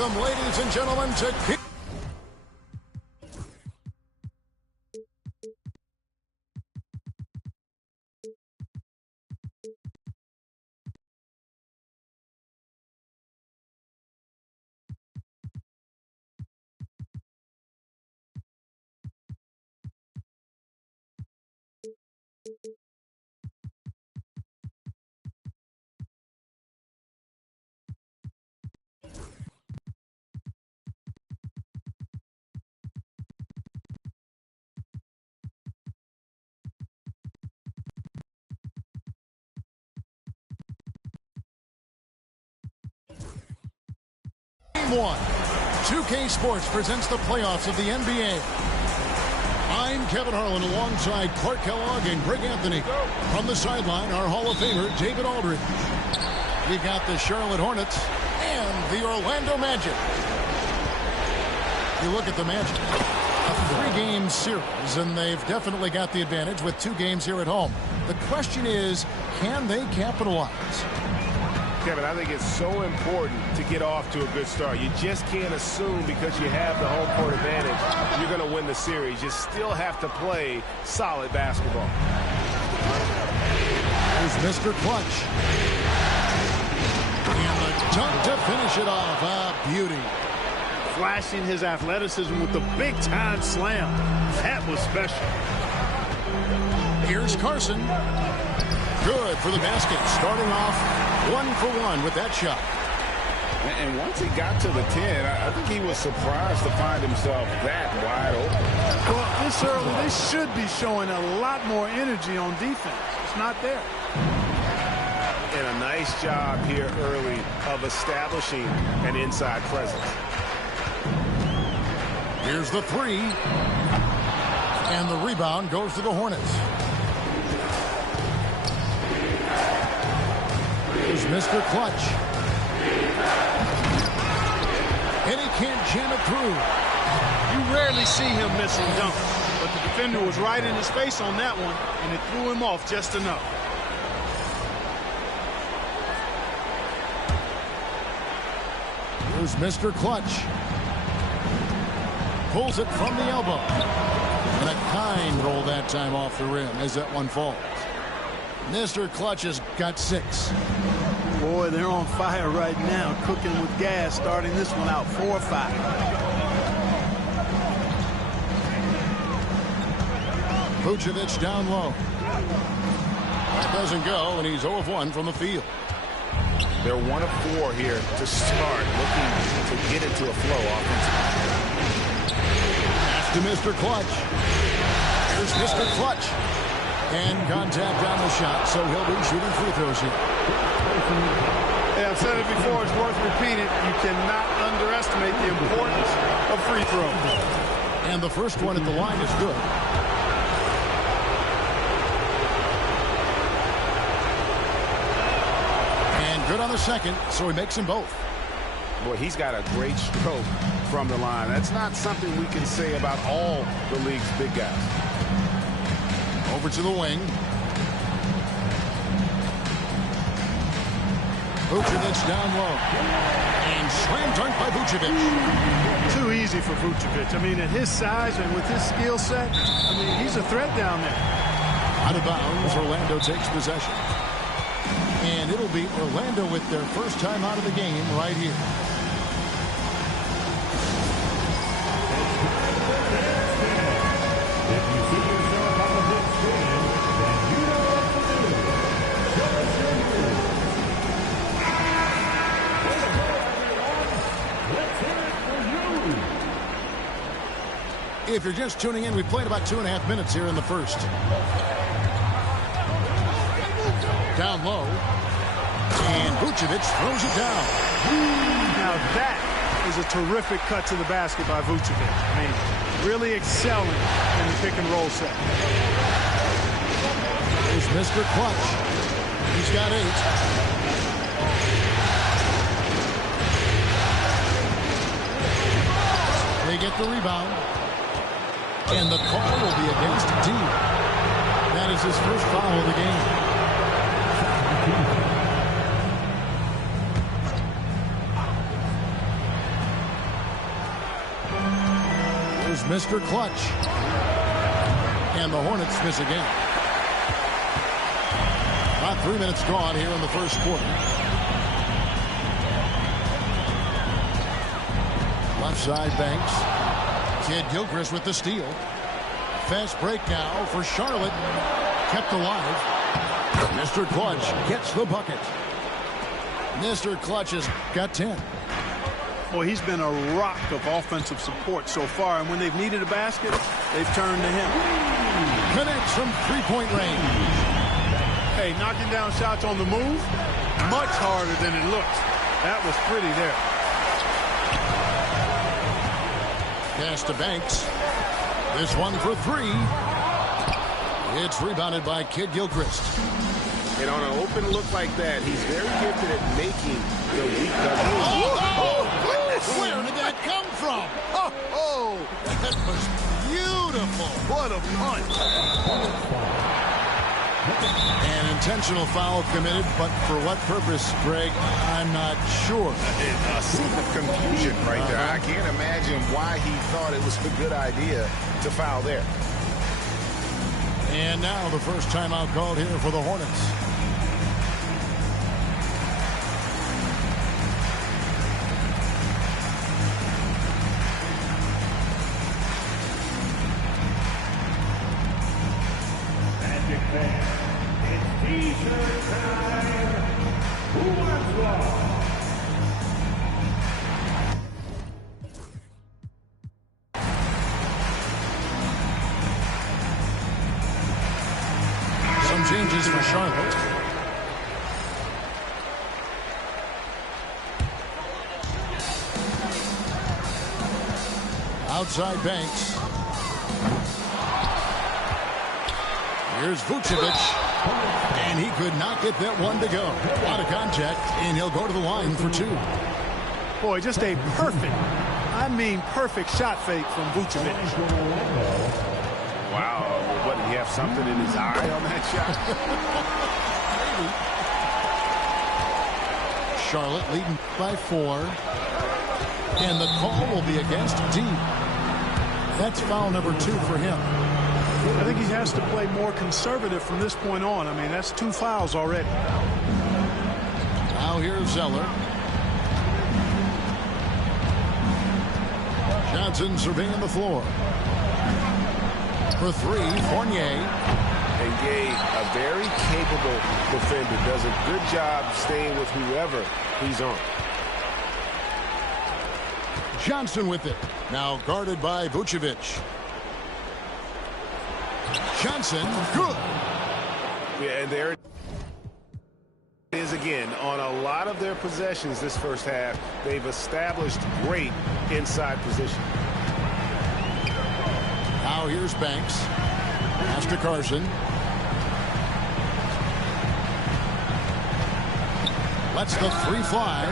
Welcome, ladies and gentlemen, to Game 1. 2K Sports presents the playoffs of the NBA. I'm Kevin Harlan alongside Clark Kellogg and Greg Anthony. From the sideline, our Hall of Famer, David Aldridge. We got the Charlotte Hornets and the Orlando Magic. You look at the Magic, a 3-game series, and they've definitely got the advantage with 2 games here at home. The question is, can they capitalize? Kevin, I think it's so important to get off to a good start. You just can't assume because you have the home court advantage you're going to win the series. You still have to play solid basketball. Here's Mr. Clutch. And the dunk to finish it off. A beauty. Flashing his athleticism with the big-time slam. That was special. Here's Carson. Good for the basket. Starting off 1 for 1 with that shot. And once he got to the 10, I think he was surprised to find himself that wide open. Well, this early, they should be showing a lot more energy on defense. It's not there. And a nice job here early of establishing an inside presence. Here's the 3. And the rebound goes to the Hornets. Here's Mr. Clutch. And he can't jam it through. You rarely see him missing dunks, but the defender was right in his face on that one, and it threw him off just enough. Here's Mr. Clutch. Pulls it from the elbow. And a kind roll that time off the rim as that one falls. Mr. Clutch has got 6. Boy, they're on fire right now, cooking with gas, starting this one out 4 or 5. Vucevic down low. Doesn't go, and he's 0 of 1 from the field. They're 1 of 4 here to start, looking to get into a flow offensively. Pass to Mr. Clutch. Here's Mr. Clutch. And contact on the shot, so he'll be shooting free throws here. Hey, I've said it before, it's worth repeating. You cannot underestimate the importance of free throws. And the first one at the line is good. And good on the second, so he makes them both. Boy, he's got a great stroke from the line. That's not something we can say about all the league's big guys. Over to the wing. Vucevic down low. And slam dunk by Vucevic. Too easy for Vucevic. I mean, at his size and with his skill set, I mean, he's a threat down there. Out of bounds, Orlando takes possession. And it'll be Orlando with their first time out of the game right here. If you're just tuning in, we played about 2.5 minutes here in the first. Down low. And Vucevic throws it down. Now that is a terrific cut to the basket by Vucevic. I mean, really excelling in the pick and roll set. Here's Mr. Clutch. He's got 8. They get the rebound. And the call will be against D. That is his first foul of the game. Here's Mr. Clutch. And the Hornets miss again. About 3 minutes gone here in the first quarter. Left side, Banks. Kid Gilchrist with the steal. Fast break now for Charlotte. Kept alive. Mr. Clutch gets the bucket. Mr. Clutch has got 10. Well, he's been a rock of offensive support so far, and when they've needed a basket, they've turned to him. Connects from three-point range. Hey, knocking down shots on the move, much harder than it looks. That was pretty there. Pass to Banks. This one for three. It's rebounded by Kid Gilchrist. And on an open look like that, he's very gifted at making the weak Where did that come from? That was beautiful. What a punch. An intentional foul committed, but for what purpose, Greg, I'm not sure. A scene of confusion right there. I can't imagine why he thought it was a good idea to foul there. And now the first timeout called here for the Hornets. Some changes for Charlotte. Outside Banks. Here's Vucevic. And he could not get that one to go. Out of contact, and he'll go to the line for two. Boy, just a perfect, I mean perfect shot fake from Vucevic. Wow. What, did he have something in his eye on that shot? Charlotte leading by 4. And the call will be against D. That's foul number 2 for him. I think he has to play more conservative from this point on. I mean, that's 2 fouls already. Now here's Zeller. Johnson surveying the floor. For 3, Fournier. And Gay, a very capable defender, does a good job staying with whoever he's on. Johnson with it. Now guarded by Vucevic. Johnson, good. Yeah, and there it is again. On a lot of their possessions this first half, they've established great inside position. Now here's Banks. Pass to Carson. Lets the 3 fly.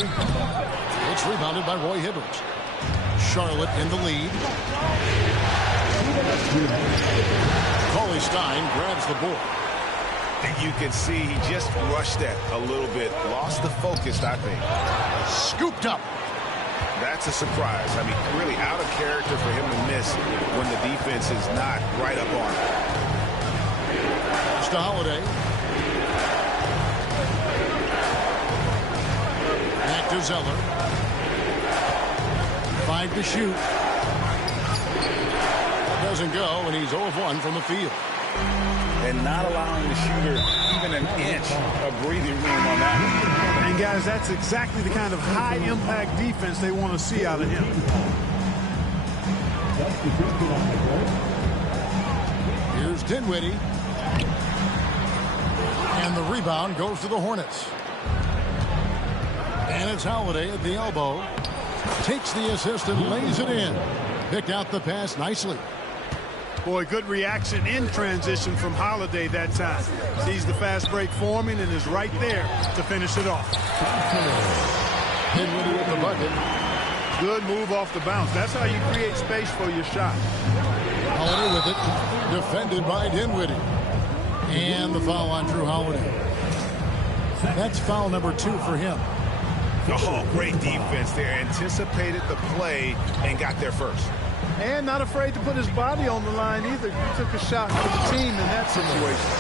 It's rebounded by Roy Hibbert. Charlotte in the lead. Cauley Stein grabs the board. And you can see he just rushed that a little bit. Lost the focus, I think. Scooped up. That's a surprise. I mean, really out of character for him to miss when the defense is not right up on him. It's to Holiday. Back to Zeller. 5 to shoot. Doesn't go, and he's 0 of 1 from the field. And not allowing the shooter even an inch of breathing room on that. And guys, that's exactly the kind of high-impact defense they want to see out of him. Here's Dinwiddie. And the rebound goes to the Hornets. And it's Holiday at the elbow. Takes the assist and lays it in. Picked out the pass nicely. Boy, good reaction in transition from Holiday that time. Sees the fast break forming and is right there to finish it off. Dinwiddie with the bucket. Good move off the bounce. That's how you create space for your shot. Holiday with it. Defended by Dinwiddie. And the foul on Drew Holiday. That's foul number 2 for him. Oh, great defense there. Anticipated the play and got there first. And not afraid to put his body on the line either. He took a shot for the team in that situation.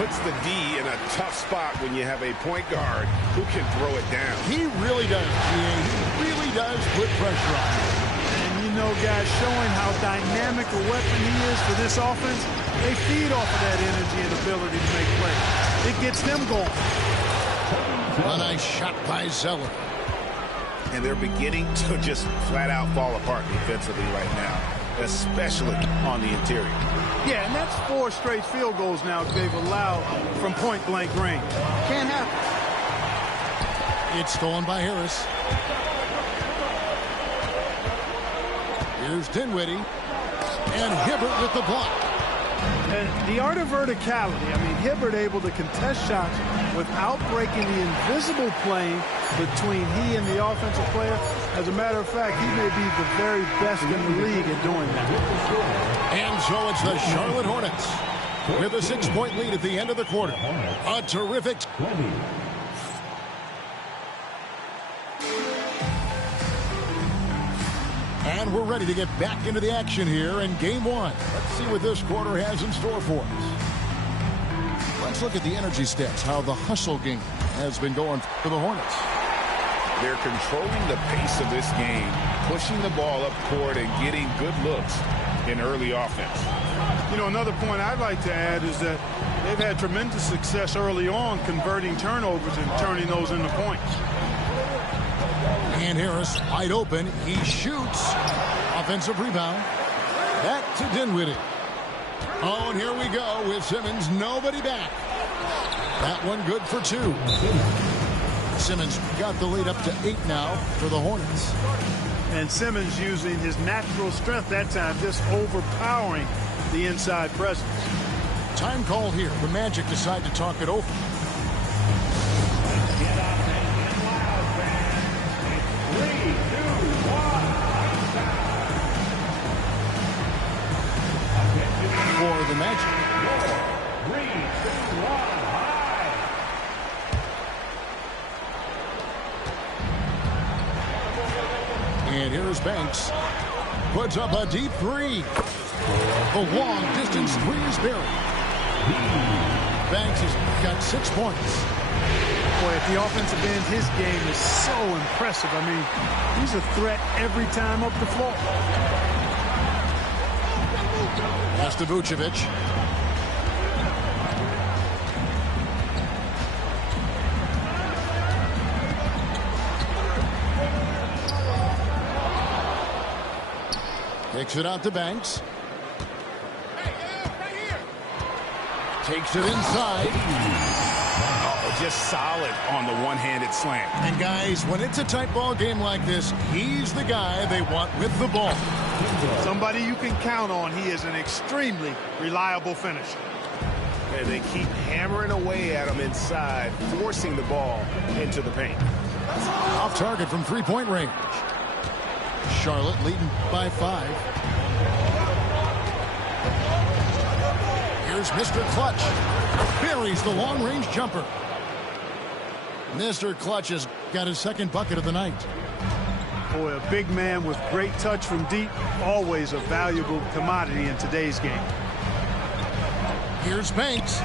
Puts the D in a tough spot when you have a point guard who can throw it down. He really does, GA. He really does put pressure on him. And you know, guys, showing how dynamic a weapon he is for this offense, they feed off of that energy and ability to make plays. It gets them going. A nice shot by Zeller. And they're beginning to just flat out fall apart defensively right now, especially on the interior. Yeah, and that's 4 straight field goals now they've allowed from point-blank range. Can't happen. It's stolen by Harris. Here's Dinwiddie. And Hibbert with the block. And the art of verticality. I mean, Hibbert able to contest shots without breaking the invisible plane between he and the offensive player. As a matter of fact, he may be the very best in the league at doing that. And so it's the Charlotte Hornets with a 6-point lead at the end of the quarter. A terrific. And we're ready to get back into the action here in game 1. Let's see what this quarter has in store for us. Let's look at the energy stats, how the hustle game has been going for the Hornets. They're controlling the pace of this game, pushing the ball up court and getting good looks in early offense. You know, another point I'd like to add is that they've had tremendous success early on converting turnovers and turning those into points. And Harris wide open. He shoots. Offensive rebound. Back to Dinwiddie. Oh, and here we go with Simmons. Nobody back. That one good for 2. Simmons got the lead up to 8 now for the Hornets. And Simmons using his natural strength that time, just overpowering the inside presence. Time call here. The Magic decide to talk it over. For the Magic. 3, 2, 1, high. And here's Banks. Puts up a deep 3. The long distance 3 is buried. Banks has got 6 points. Boy, at the offensive end, his game is so impressive. I mean, he's a threat every time up the floor. Pass to Vucevic. Takes it out to Banks. Takes it inside. Oh, just solid on the one-handed slam. And guys, when it's a tight ball game like this, he's the guy they want with the ball. Somebody you can count on. He is an extremely reliable finisher. And they keep hammering away at him inside, forcing the ball into the paint. Off target from 3-point range. Charlotte leading by 5. Here's Mr. Clutch. Buries the long-range jumper. Mr. Clutch has got his 2nd bucket of the night. Boy, a big man with great touch from deep, always a valuable commodity in today's game. Here's Banks.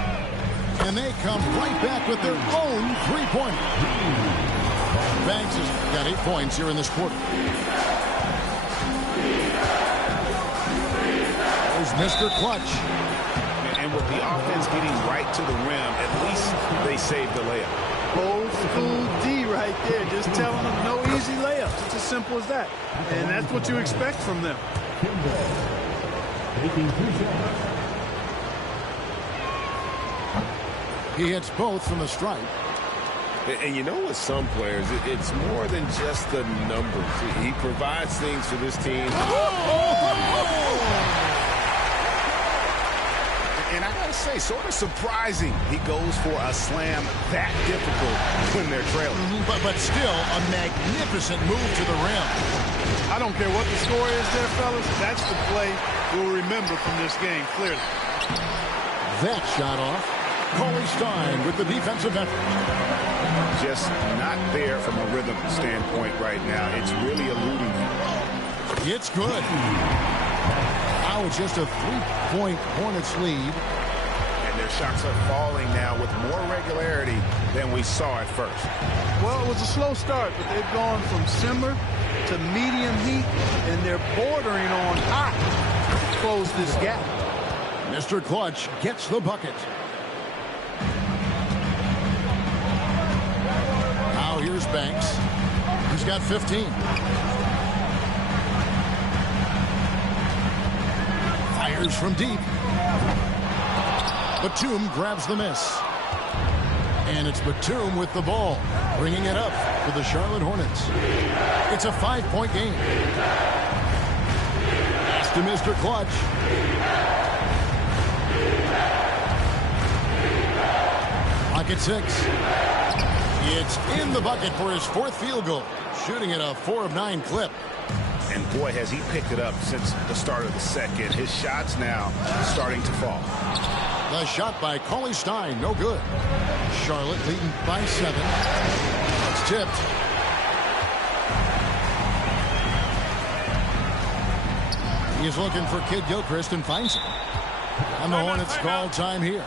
And they come right back with their own 3-pointer. Banks has got 8 points here in this quarter. There's Mr. Clutch. And with the offense getting right to the rim, at least they saved the layup. Old school D right there, just telling them no easy layups. It's as simple as that. And that's what you expect from them. He hits both from the stripe. And you know, with some players, it's more than just the numbers. He provides things for this team. And I got to say, sort of surprising he goes for a slam that difficult when they're trailing. But still a magnificent move to the rim. I don't care what the score is there, fellas. That's the play we'll remember from this game, clearly. That shot off. Cauley Stein with the defensive effort. Just not there from a rhythm standpoint right now. It's really eluding him. It's good. Now it's just a 3-point Hornets lead. And their shots are falling now with more regularity than we saw at first. Well, it was a slow start, but they've gone from simmer to medium heat, and they're bordering on hot to close this gap. Mr. Clutch gets the bucket. Now here's Banks. He's got 15. Fires from deep. Batum grabs the miss. And it's Batum with the ball, bringing it up for the Charlotte Hornets. It's a 5-point game. Pass to Mr. Clutch. Pocket 6. It's in the bucket for his 4th field goal, shooting at a 4 of 9 clip. And boy, has he picked it up since the start of the second. His shots now starting to fall. The shot by Cauley Stein, no good. Charlotte leading by 7. It's tipped. He's looking for Kid Gilchrist and finds him. And the Hornets call time here.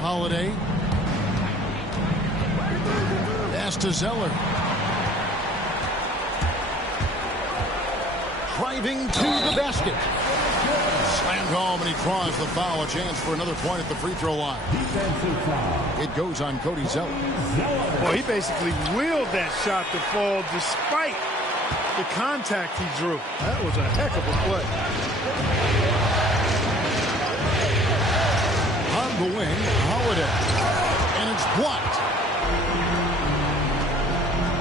Holiday. Pass to Zeller. Driving to the basket. Slammed home, and he draws the foul. A chance for another point at the free throw line. It goes on Cody Zeller. Well, he basically willed that shot to fall despite the contact he drew. That was a heck of a play. On the wing, Holiday. And it's blocked.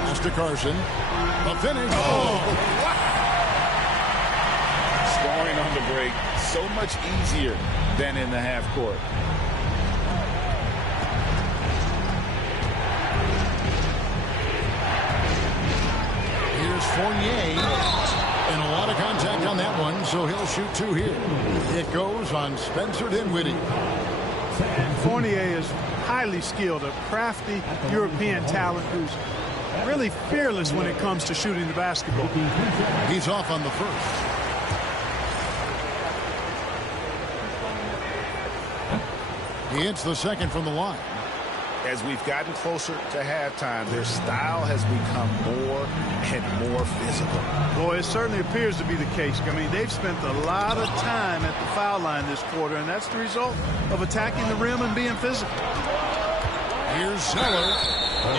Pass to Carson. The finish. Oh, wow. Scoring on the break, so much easier than in the half court. Here's Fournier. And a lot of contact on that one, so he'll shoot 2 here. It goes on Spencer Dinwiddie. Fournier is highly skilled, a crafty European talent who's really fearless when it comes to shooting the basketball. He's off on the first. He hits the second from the line. As we've gotten closer to halftime, their style has become more and more physical. Boy, it certainly appears to be the case. I mean, they've spent a lot of time at the foul line this quarter, and that's the result of attacking the rim and being physical. Here's Zeller,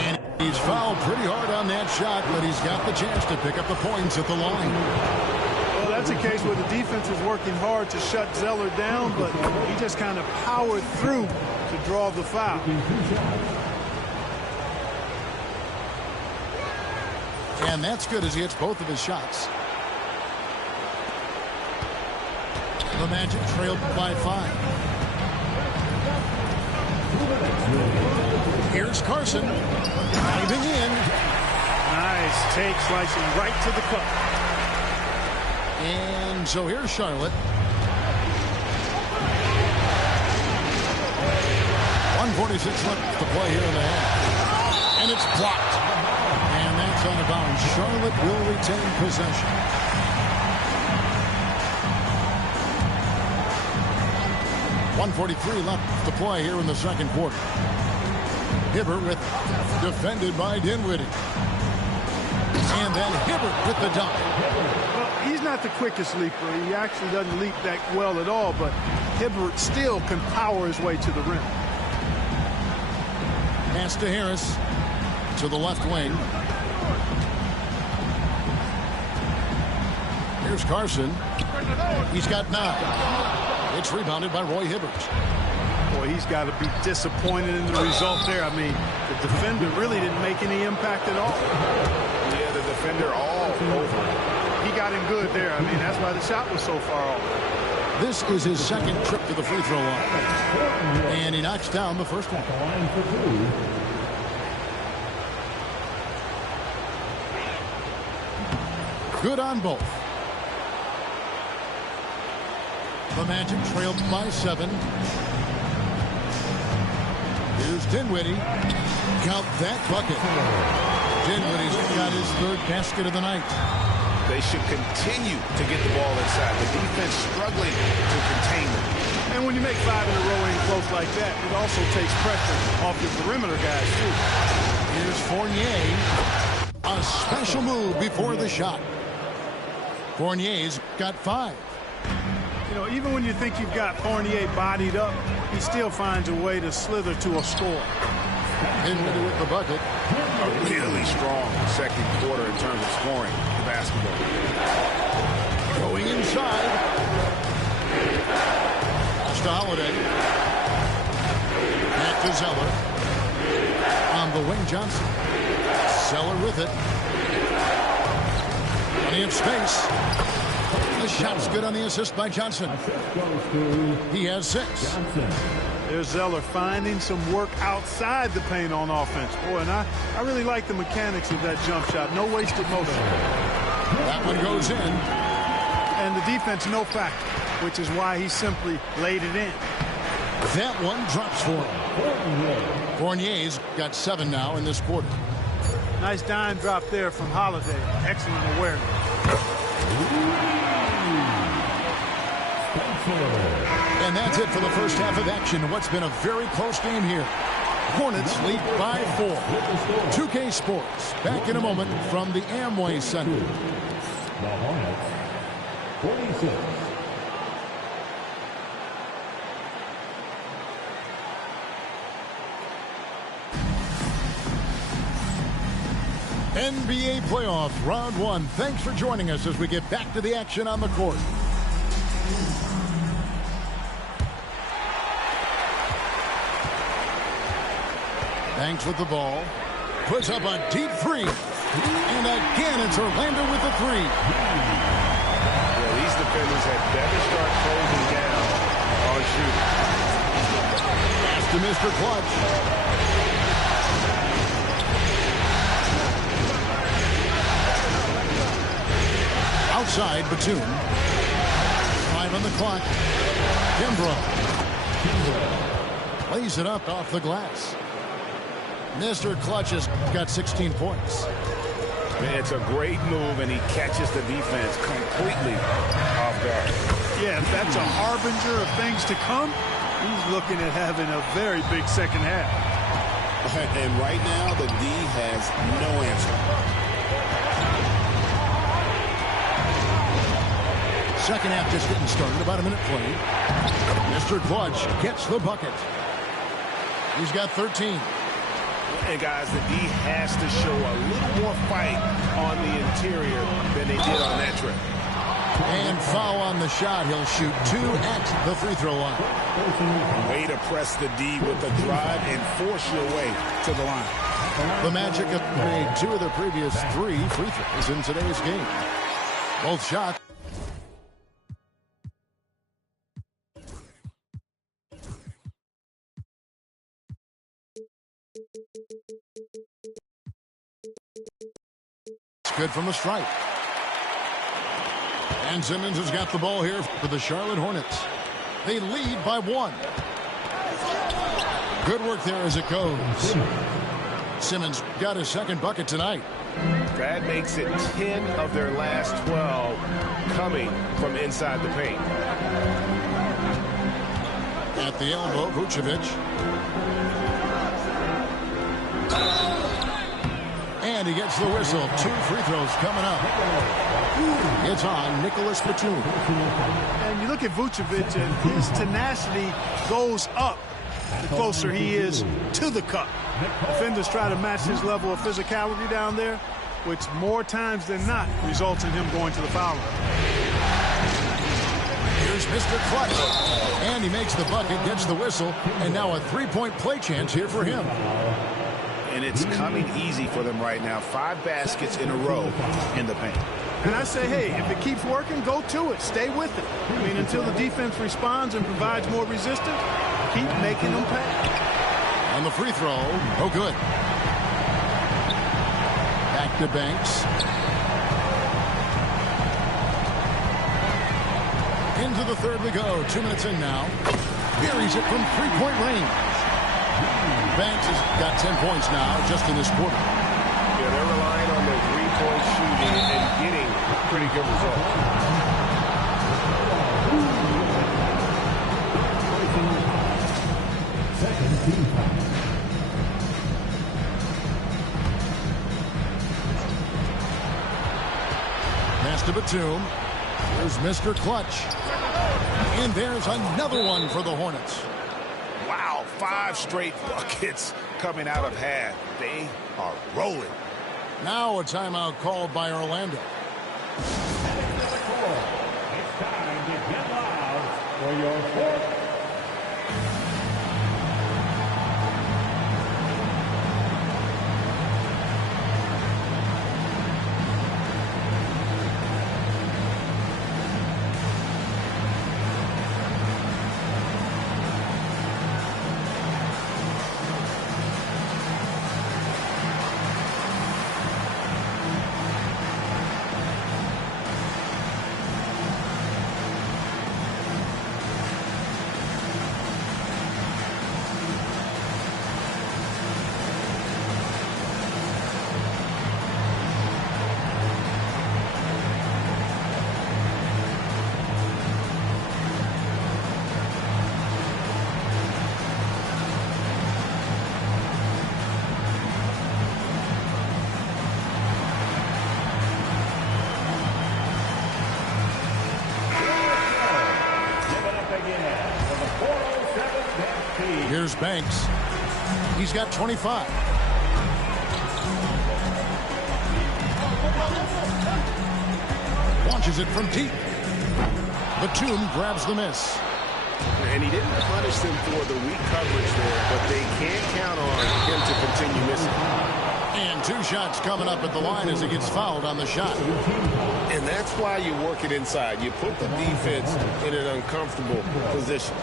and he's fouled pretty hard on that shot, but he's got the chance to pick up the points at the line. Well, that's a case where the defense is working hard to shut Zeller down, but he just kind of powered through to draw the foul. And that's good as he hits both of his shots. The Magic trailed by 5. Here's Carson. Diving in. Nice take, slicing right to the cup. And so here's Charlotte. 1:46 left to play here in the half. And it's blocked. And that's out of bounds. Charlotte will retain possession. .143 left to play here in the second quarter. Hibbert with defended by Dinwiddie. And then Hibbert with the dunk. Well, he's not the quickest leaper. He actually doesn't leap that well at all, but Hibbert still can power his way to the rim. Pass to Harris to the left wing. Here's Carson. He's got 9. It's rebounded by Roy Hibbert. Boy, he's got to be disappointed in the result there. I mean, the defender really didn't make any impact at all. Yeah, the defender all over. He got him good there. I mean, that's why the shot was so far off. This is his second trip to the free throw line. And he knocks down the first one. Good on both. The Magic trailed by 7. Here's Dinwiddie. Count that bucket. Dinwiddie's got his 3rd basket of the night. They should continue to get the ball inside. The defense struggling to contain them. And when you make 5 in a row in close like that, it also takes pressure off your perimeter guys, too. Here's Fournier. A special move before the shot. Fournier's got 5. You know, even when you think you've got Fournier bodied up, he still finds a way to slither to a score. Dinwiddie with the bucket. A really strong second quarter in terms of scoring the basketball. Going inside. To Holiday. Back to Zeller. On the wing, Johnson. Zeller with it. Plenty of space. The shot's good on the assist by Johnson. He has 6. There's Zeller finding some work outside the paint on offense. Boy, and I really like the mechanics of that jump shot. No wasted motion. That one goes in. And the defense no factor, which is why he simply laid it in. That one drops for him. Fournier's got 7 now in this quarter. Nice dime drop there from Holiday. Excellent awareness. And that's it for the first half of action in what's been a very close game here. Hornets lead by 4. 2K Sports back in a moment from the Amway Center. The Hornets, 46. NBA Playoffs, Round 1. Thanks for joining us as we get back to the action on the court. Banks with the ball. Puts up a deep 3. And again, it's Orlando with the 3. Well, these defenders had better start closing down on shooting. Pass to Mr. Clutch. Outside, Batum. 5 on the clock. Kimbrough. Lays it up off the glass. Mr. Clutch has got 16 points. It's a great move, and he catches the defense completely off guard. Yeah, if that's a harbinger of things to come, he's looking at having a very big second half. And right now, the D has no answer. Second half just getting started. About a minute played. Mr. Clutch gets the bucket. He's got 13. And guys, the D has to show a little more fight on the interior than they did on that trip. And foul on the shot. He'll shoot 2 at the free throw line. Way to press the D with the drive and force your way to the line. The Magic have made 2 of their previous 3 free throws in today's game. Both shots. Good from the stripe. And Simmons has got the ball here for the Charlotte Hornets. They lead by 1. Good work there as it goes. Simmons got his second bucket tonight. That makes it 10 of their last 12 coming from inside the paint. At the elbow, Vucevic. And he gets the whistle. 2 free throws coming up. It's on Nicholas Batum. And you look at Vucevic, and his tenacity goes up the closer he is to the cup. Defenders try to match his level of physicality down there, which more times than not results in him going to the foul line. Here's Mr. Clutch. And he makes the bucket, gets the whistle, and now a 3-point play chance here for him. And it's coming easy for them right now. 5 baskets in a row in the paint. And I say, hey, if it keeps working, go to it. Stay with it. I mean, until the defense responds and provides more resistance, keep making them pay. On the free throw, no good. Back to Banks. Into the third we go. 2 minutes in now. Buries it from 3-point range. Banks has got 10 points now just in this quarter. Yeah, they're relying on their 3-point shooting and getting pretty good results. Pass to Batum. Here's Mr. Clutch. And there's another one for the Hornets. Wow, 5 straight buckets coming out of half. They are rolling. Now a timeout called by Orlando. It's time to get loud for your fourth. Here's Banks. He's got 25. Launches it from deep. Batum grabs the miss. And he didn't punish them for the weak coverage there, but they can't count on him to continue missing. And 2 shots coming up at the line as he gets fouled on the shot. And that's why you work it inside. You put the defense in an uncomfortable position.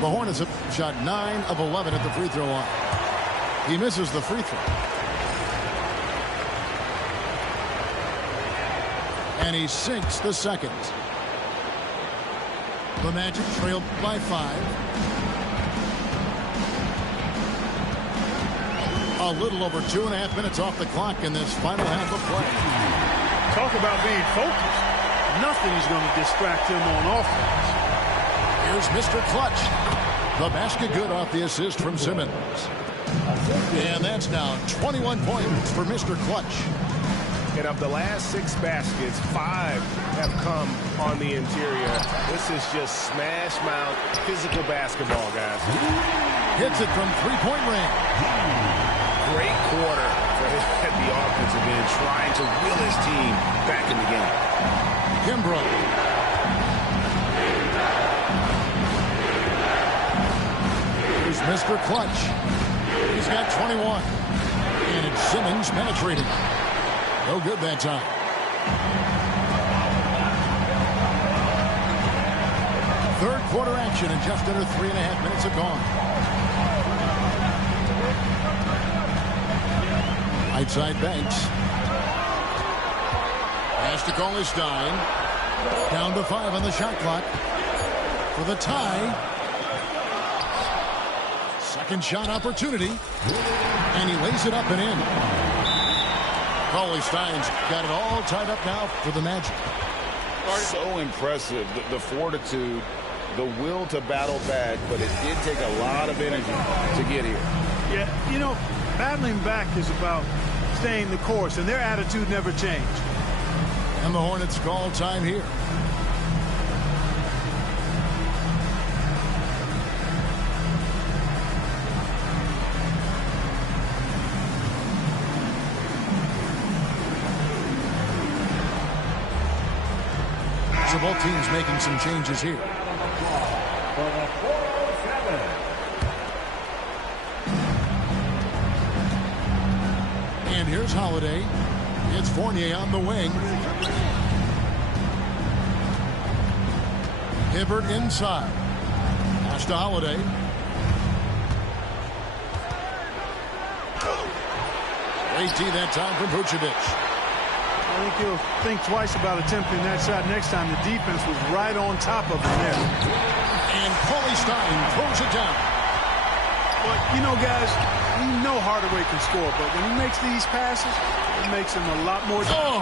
The Hornets have shot 9 of 11 at the free throw line. He misses the free throw. And he sinks the second. The Magic trailed by 5. A little over 2.5 minutes off the clock in this final half of play. Talk about being focused. Nothing is going to distract him on offense. Here's Mr. Clutch. The basket good off the assist from Simmons. And that's now 21 points for Mr. Clutch. And of the last 6 baskets, 5 have come on the interior. This is just smash mouth physical basketball, guys. Hits it from 3-point range. Great quarter for the offensive end, trying to will his team back in the game. Kimbrough. Here's Mr. Clutch. He's got 21. And it's Simmons penetrating. No good that time. Third quarter action and just under 3.5 minutes are gone. Right side Banks. Pass to Stein. Down to 5 on the shot clock. For the tie. Second shot opportunity. And he lays it up and in. Stein's got it all tied up now for the Magic. So impressive, the fortitude, the will to battle back, but it did take a lot of energy to get here. Yeah, you know, Battling back is about staying the course, and their attitude never changed. And the Hornets call time here. So both teams making some changes here. For the 407. And here's Holiday. It's Fournier on the wing. Hibbert inside. Pass to Holiday. Great tee that time from Vucevic. I think he'll think twice about attempting that shot next time. The defense was right on top of him there. And Paulie Stein throws it down. But, you know, guys, we know Hardaway can score, but when he makes these passes, it makes him a lot more... Oh!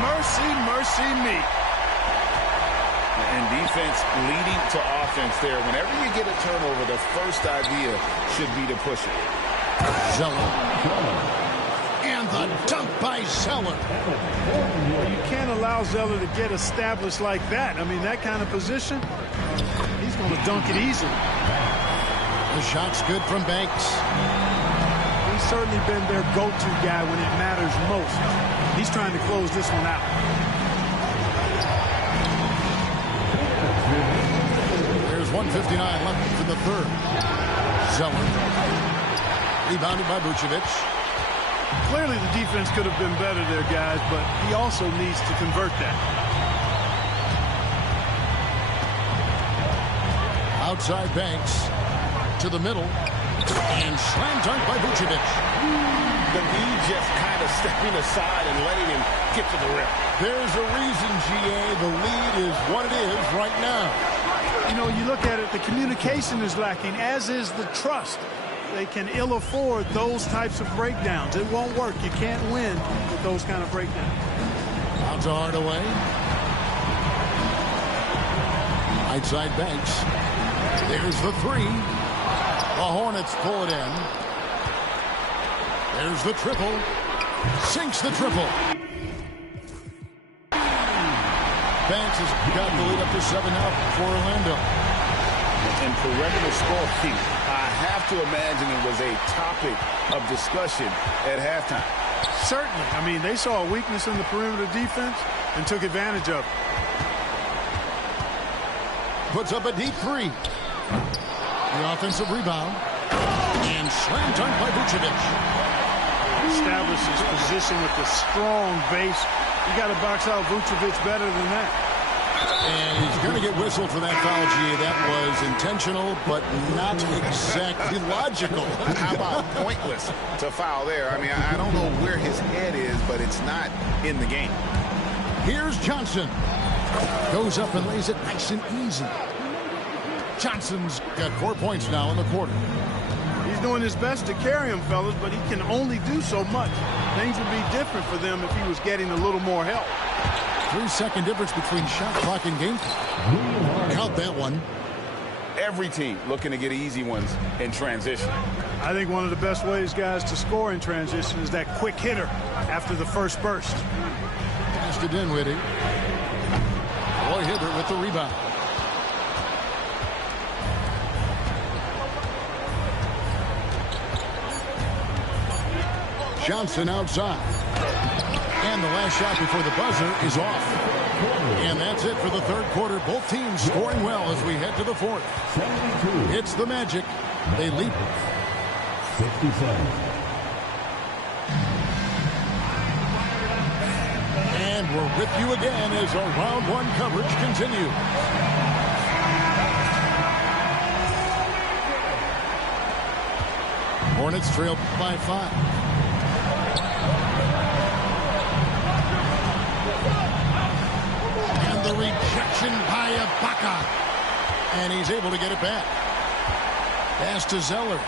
Mercy, mercy me. And defense leading to offense there. Whenever you get a turnover, the first idea should be to push it. Zeller. And the dunk by Zeller. You can't allow Zeller to get established like that. I mean, that kind of position, he's going to dunk it easily. The shot's good from Banks. He's certainly been their go-to guy when it matters most. He's trying to close this one out. There's 1:59 left for the third. Zeller. Rebounded by Vucevic. Clearly the defense could have been better there, guys, but he also needs to convert that. Outside Banks to the middle. And slam dunk by Vucevic. The lead just kind of stepping aside and letting him get to the rim. There's a reason, GA, the lead is what it is right now. You know, you look at it, the communication is lacking, as is the trust. They can ill afford those types of breakdowns. It won't work. You can't win with those kind of breakdowns. Out to Hardaway. Outside Banks. There's the three. The Hornets pull it in. There's the triple. Sinks the triple. Banks has got the lead up to 7 now for Orlando. And perimeter scoring, I have to imagine it was a topic of discussion at halftime. Certainly. I mean, they saw a weakness in the perimeter defense and took advantage of it. Puts up a deep three. The offensive rebound. And slam dunk by Vucevic. Establishes position with a strong base. You got to box out Vucevic better than that. And he's going to get whistled for that foul, G. That was intentional, but not exactly logical. How about pointless to foul there? I mean, I don't know where his head is, but it's not in the game. Here's Johnson. Goes up and lays it nice and easy. Johnson's got 4 points now in the quarter. He's doing his best to carry him, fellas, but he can only do so much. Things would be different for them if he was getting a little more help. 3-second difference between shot clock and game clock. Count that one. Every team looking to get easy ones in transition. I think one of the best ways, guys, to score in transition is that quick hitter after the first burst. Pass to Dinwiddie. Roy Hibbert with the rebound. Johnson outside. And the last shot before the buzzer is off. And that's it for the third quarter. Both teams scoring well as we head to the fourth. It's the Magic. They lead 67. And we're with you again as our round one coverage continues. Hornets trail by 5. And the rejection by Ibaka. And he's able to get it back. Pass to Zeller.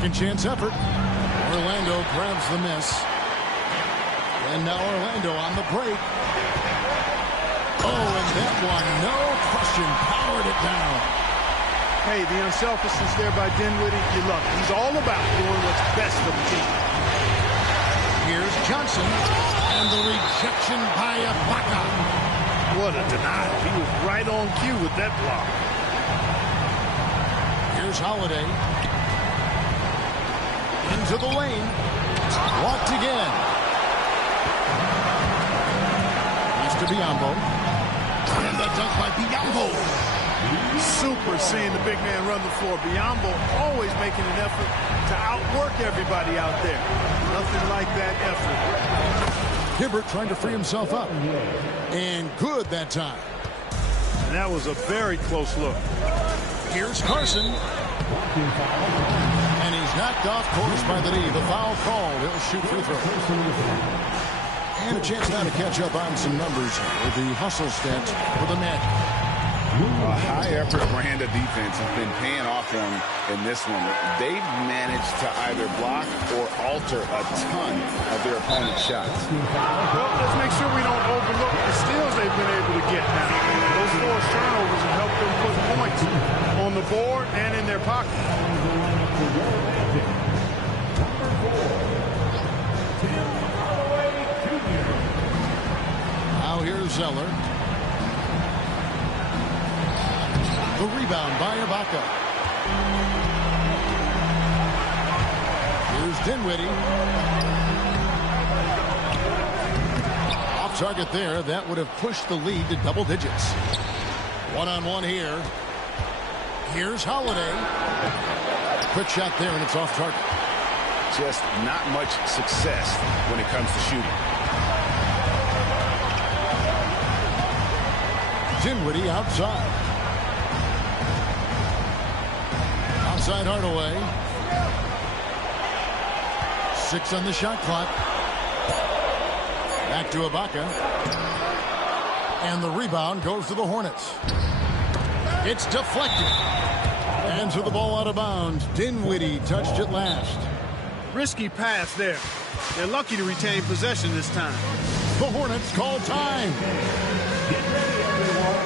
Second chance effort. Orlando grabs the miss. And now Orlando on the break. Oh, and that one, no question, powered it down. Hey, the unselfishness there by Dinwiddie, you love it. He's all about doing what's best for the team. Here's Johnson, and the rejection by Ibaka. What a denial. He was right on cue with that block. Here's Holiday. Into the lane. Walked again. He's to Biyombo. And the dunk by Biyombo. Super seeing the big man run the floor. Biyombo always making an effort to outwork everybody out there. Nothing like that effort. Hibbert trying to free himself up. And good that time. And that was a very close look. Here's Carson. And he's knocked off course by the knee. The foul called. He'll shoot free throw. And a chance now to catch up on some numbers with the hustle stats for the Magic. A high-effort brand of defense has been paying off for them in this one. They've managed to either block or alter a ton of their opponent's shots. Well, let's make sure we don't overlook the steals they've been able to get now. Those forced turnovers have helped them put points on the board and in their pocket. Now here's Zeller. The rebound by Ibaka. Here's Dinwiddie. Off target there. That would have pushed the lead to double digits. One-on-one here. Here's Holiday. Quick shot there, and it's off target. Just not much success when it comes to shooting. Dinwiddie outside. Outside Hardaway. 6 on the shot clock. Back to Ibaka. And the rebound goes to the Hornets. It's deflected. And to the ball out of bounds. Dinwiddie touched it last. Risky pass there. They're lucky to retain possession this time. The Hornets call time. Get ready, everyone.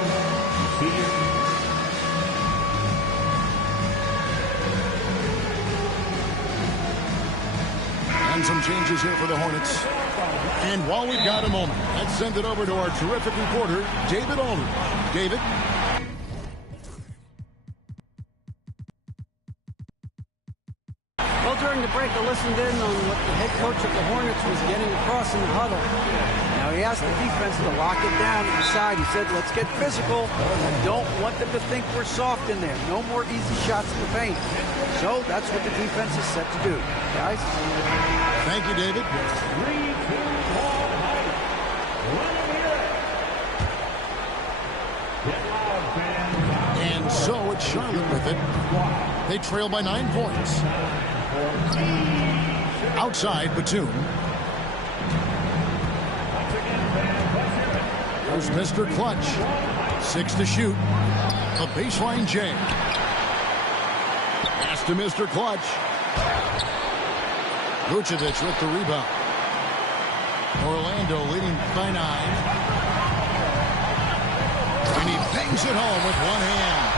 And some changes here for the Hornets. And while we've got a moment, let's send it over to our terrific reporter, David Aldridge. David? Well, during the break, I listened in on what the head coach of the Hornets was getting across in the huddle. Now, he asked the defense to lock it down inside. He said, let's get physical. I don't want them to think we're soft in there. No more easy shots in the paint. So that's what the defense is set to do. Guys? Thank you, David. 3, 2, 1, And so it's Charlotte with it. They trail by 9 points. Outside, Batum. There's Mr. Clutch. 6 to shoot. A baseline J. Pass to Mr. Clutch. Vucevic with the rebound. Orlando leading by 9. And he bangs it home with one hand.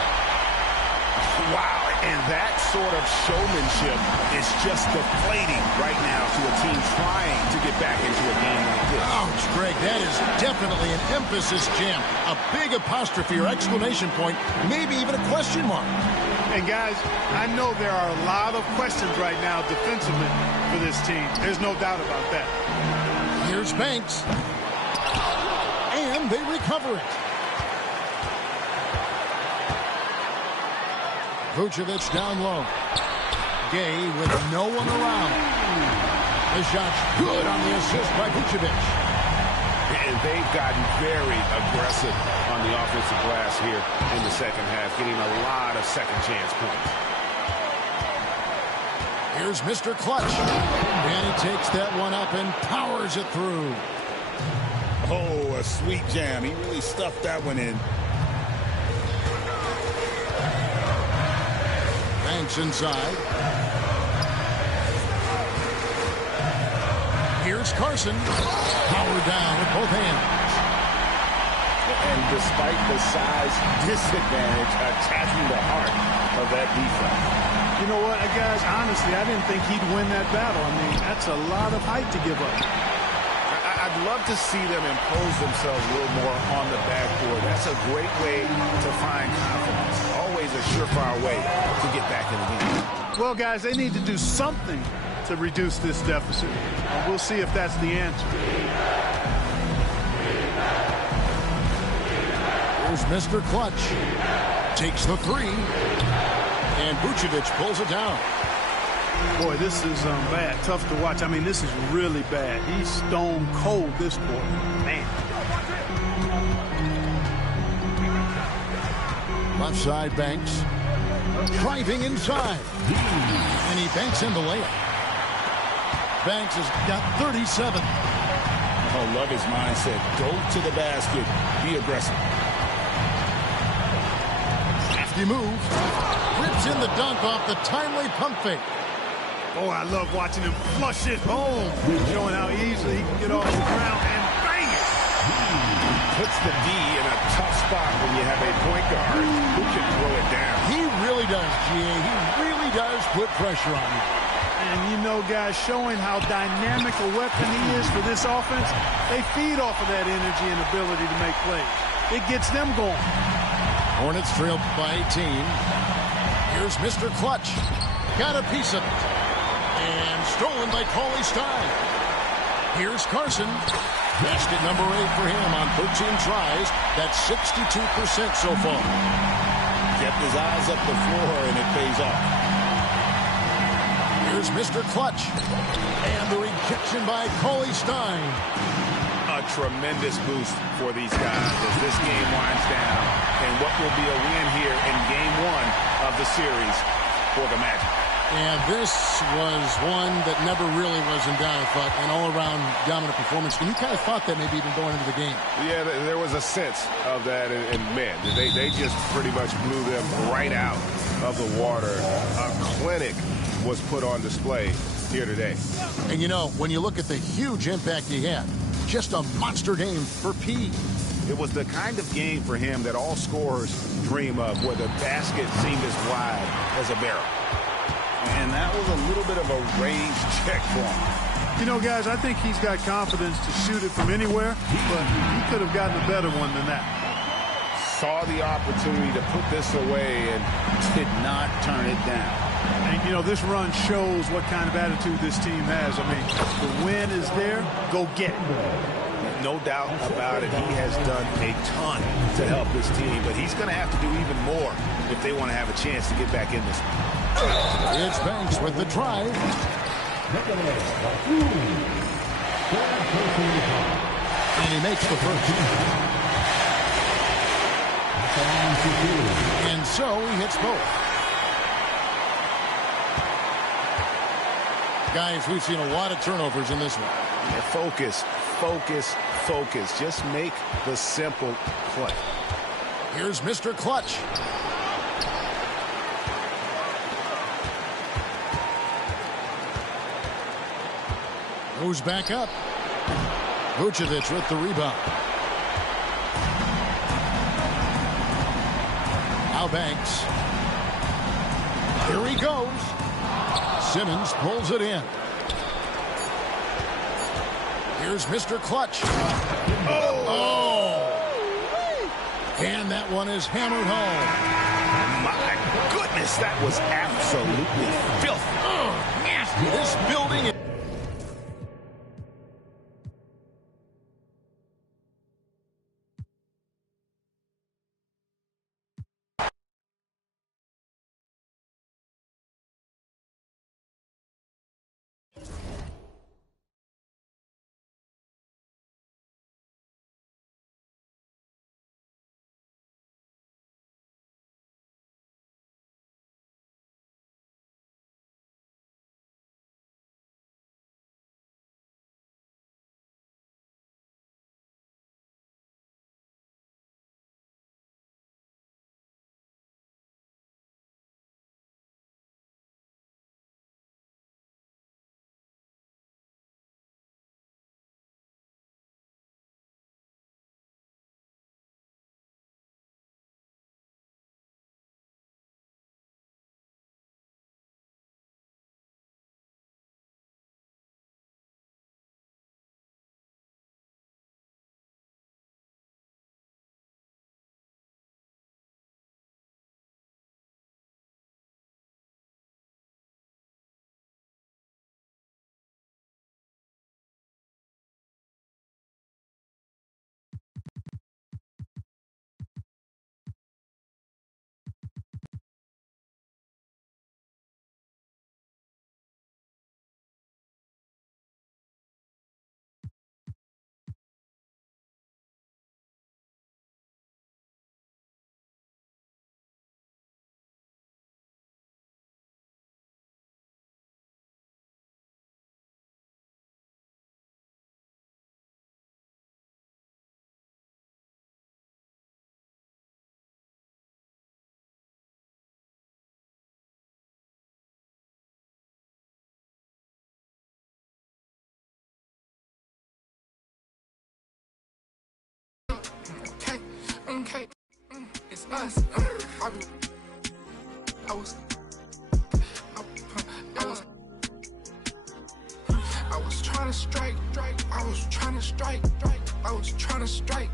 Wow, and that sort of showmanship is just deflating right now to a team trying to get back into a game like this. Ouch, Greg, that is definitely an emphasis jam. A big apostrophe or exclamation point, maybe even a question mark. And guys, I know there are a lot of questions right now defensively for this team. There's no doubt about that. Here's Banks. And they recover it. Vucevic down low. Gay with no one around. The shot's good on the assist by Vucevic. And they've gotten very aggressive on the offensive glass here in the second half, getting a lot of second chance points. Here's Mr. Clutch. And he takes that one up and powers it through. Oh, a sweet jam. He really stuffed that one in. Banks inside. Here's Carson. Powered down with both hands. And despite the size disadvantage, attacking the heart of that defense. You know what, guys, honestly, I didn't think he'd win that battle. I mean, that's a lot of height to give up. I'd love to see them impose themselves a little more on the backboard. That's a great way to find confidence. Always a surefire way to get back in the game. Well, guys, they need to do something to reduce this deficit. We'll see if that's the answer. Here's Mr. Clutch. Takes the three. And Vucevic pulls it down. Boy, this is bad. Tough to watch. I mean, this is really bad. He's stone cold this quarter. Man. Left side, Banks. Driving inside. And he banks in the layup. Banks has got 37. Oh, love his mindset. Go to the basket. Be aggressive. He moves, rips in the dunk off the timely pump fake. Oh, I love watching him flush it home, showing how easily he can get off the ground and bang it. Puts the D in a tough spot when you have a point guard who can throw it down. He really does, GA. He really does put pressure on you. And you know, guys, showing how dynamic a weapon he is for this offense, they feed off of that energy and ability to make plays. It gets them going. Hornets trailed by 18. Here's Mr. Clutch. Got a piece of it. And stolen by Cauley Stein. Here's Carson. Basket number 8 for him on 13 tries. That's 62% so far. Kept his eyes up the floor, and it pays off. Here's Mr. Clutch. And the rejection by Cauley Stein. A tremendous boost for these guys as this game winds down and what will be a win here in game 1 of the series for the Magic. And this was one that never really was in doubt, I thought, an all-around dominant performance. And you kind of thought that maybe even going into the game. Yeah, there was a sense of that, and man, they just pretty much blew them right out of the water. A clinic was put on display here today. And you know, when you look at the huge impact he had, just a monster game for P. It was the kind of game for him that all scorers dream of, where the basket seemed as wide as a barrel. And that was a little bit of a range check for him. You know, guys, I think he's got confidence to shoot it from anywhere, but he could have gotten a better one than that. Saw the opportunity to put this away and Did not turn it down. And, you know, this run shows what kind of attitude this team has. I mean, the win is there. Go get it. no doubt about it. He has done a ton to help this team, but he's going to have to do even more if they want to have a chance to get back in this. It's Banks with the drive. And he makes the first. And so he hits both. Guys, we've seen a lot of turnovers in this one. Yeah, focus, focus, focus. Just make the simple play. Here's Mr. Clutch. Goes back up. Vucevic with the rebound. Now Banks. Here he goes. Simmons pulls it in. Here's Mr. Clutch. Oh! And that one is hammered home. My goodness, that was absolutely filthy. Oh, nasty. This building is Okay, it's us. I was trying to strike. I was trying to strike. I was trying to strike.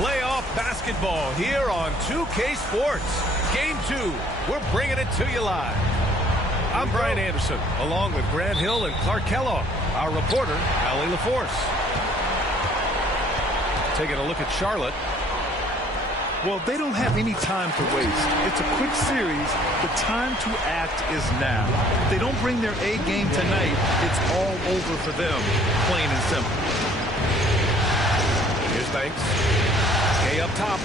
Playoff basketball here on 2K Sports. Game 2, we're bringing it to you live. I'm Brian Anderson, along with Grant Hill and Clark Kellogg, our reporter, Allie LaForce. Taking a look at Charlotte. Well, they don't have any time to waste. It's a quick series. The time to act is now. If they don't bring their A game tonight, it's all over for them, plain and simple. Here's Banks. Gay up top.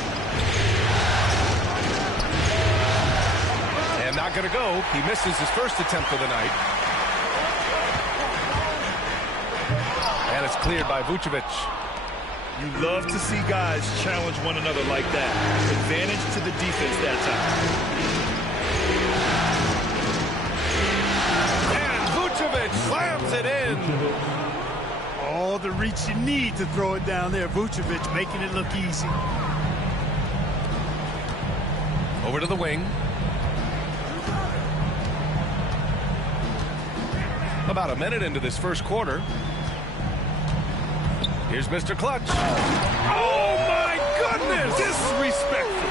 And not going to go. He misses his first attempt of the night. And it's cleared by Vucevic. You love to see guys challenge one another like that. Advantage to the defense that time. And Vucevic slams it in. All the reach you need to throw it down there. Vucevic making it look easy. Over to the wing. About a minute into this first quarter. Here's Mr. Clutch. Oh, my goodness! Disrespectful.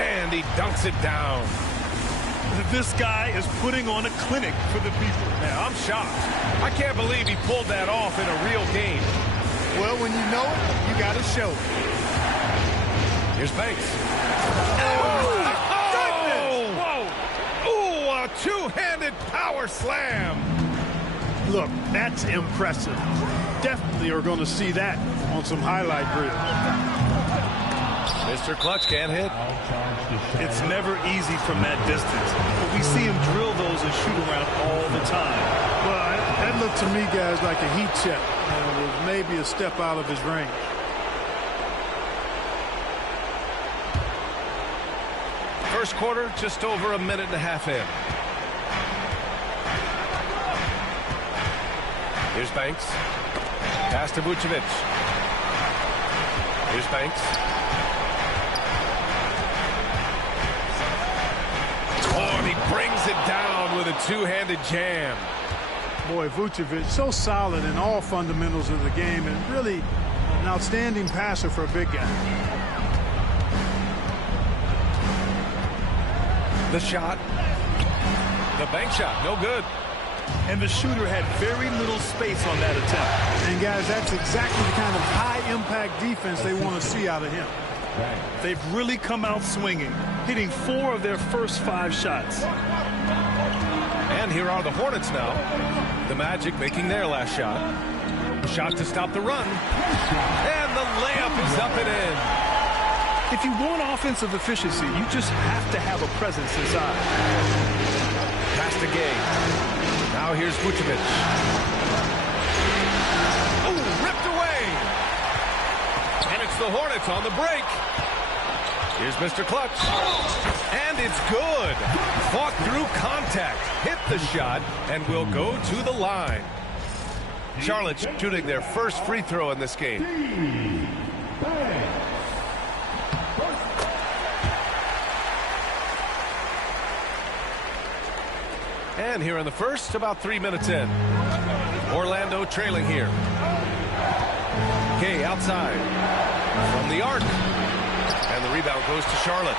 And he dunks it down. This guy is putting on a clinic for the people. Yeah, I'm shocked. I can't believe he pulled that off in a real game. Well, when you know it, you got to show it. Here's Banks. Oh, my goodness! Whoa! Ooh, a two-handed power slam. Look, that's impressive. Definitely are going to see that on some highlight reel. Mr. Clutch can't hit. It's never easy from that distance, but we see him drill those and shoot around all the time. Well, that looked to me, guys, like a heat check. It was maybe a step out of his range. First quarter, just over a minute and a half in. Here's Banks. Pass to Vucevic. Here's Banks. Oh, and he brings it down with a two-handed jam. Boy, Vucevic, so solid in all fundamentals of the game and really an outstanding passer for a big guy. The shot. The bank shot, no good. And the shooter had very little space on that attempt. And, guys, that's exactly the kind of high-impact defense they want to see out of him. They've really come out swinging, hitting 4 of their first 5 shots. And here are the Hornets now. The Magic making their last shot. Shot to stop the run. And the layup is up and in. If you want offensive efficiency, you just have to have a presence inside. Pass to Gay. Now here's Vucevic. Oh, ripped away. And it's the Hornets on the break. Here's Mr. Clutch. And it's good. Fought through contact. Hit the shot and will go to the line. Charlotte shooting their first free throw in this game. And here in the first, about 3 minutes in. Orlando trailing here. Kay outside from the arc. And the rebound goes to Charlotte.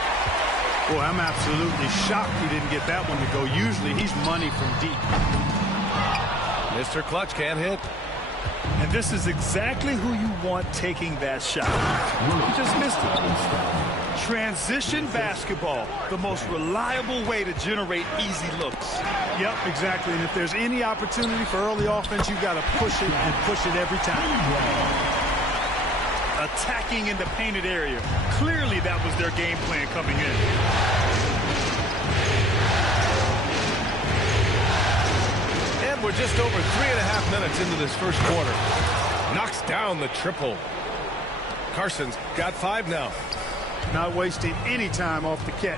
Boy, I'm absolutely shocked he didn't get that one to go. Usually he's money from deep. Mr. Clutch can't hit. And this is exactly who you want taking that shot. He just missed it. Transition basketball, the most reliable way to generate easy looks. Yep, exactly. And if there's any opportunity for early offense, you've got to push it and push it every time. Attacking in the painted area. Clearly that was their game plan coming in. And we're just over 3.5 minutes into this first quarter. Knocks down the triple. Carson's got 5 now. Not wasting any time off the catch.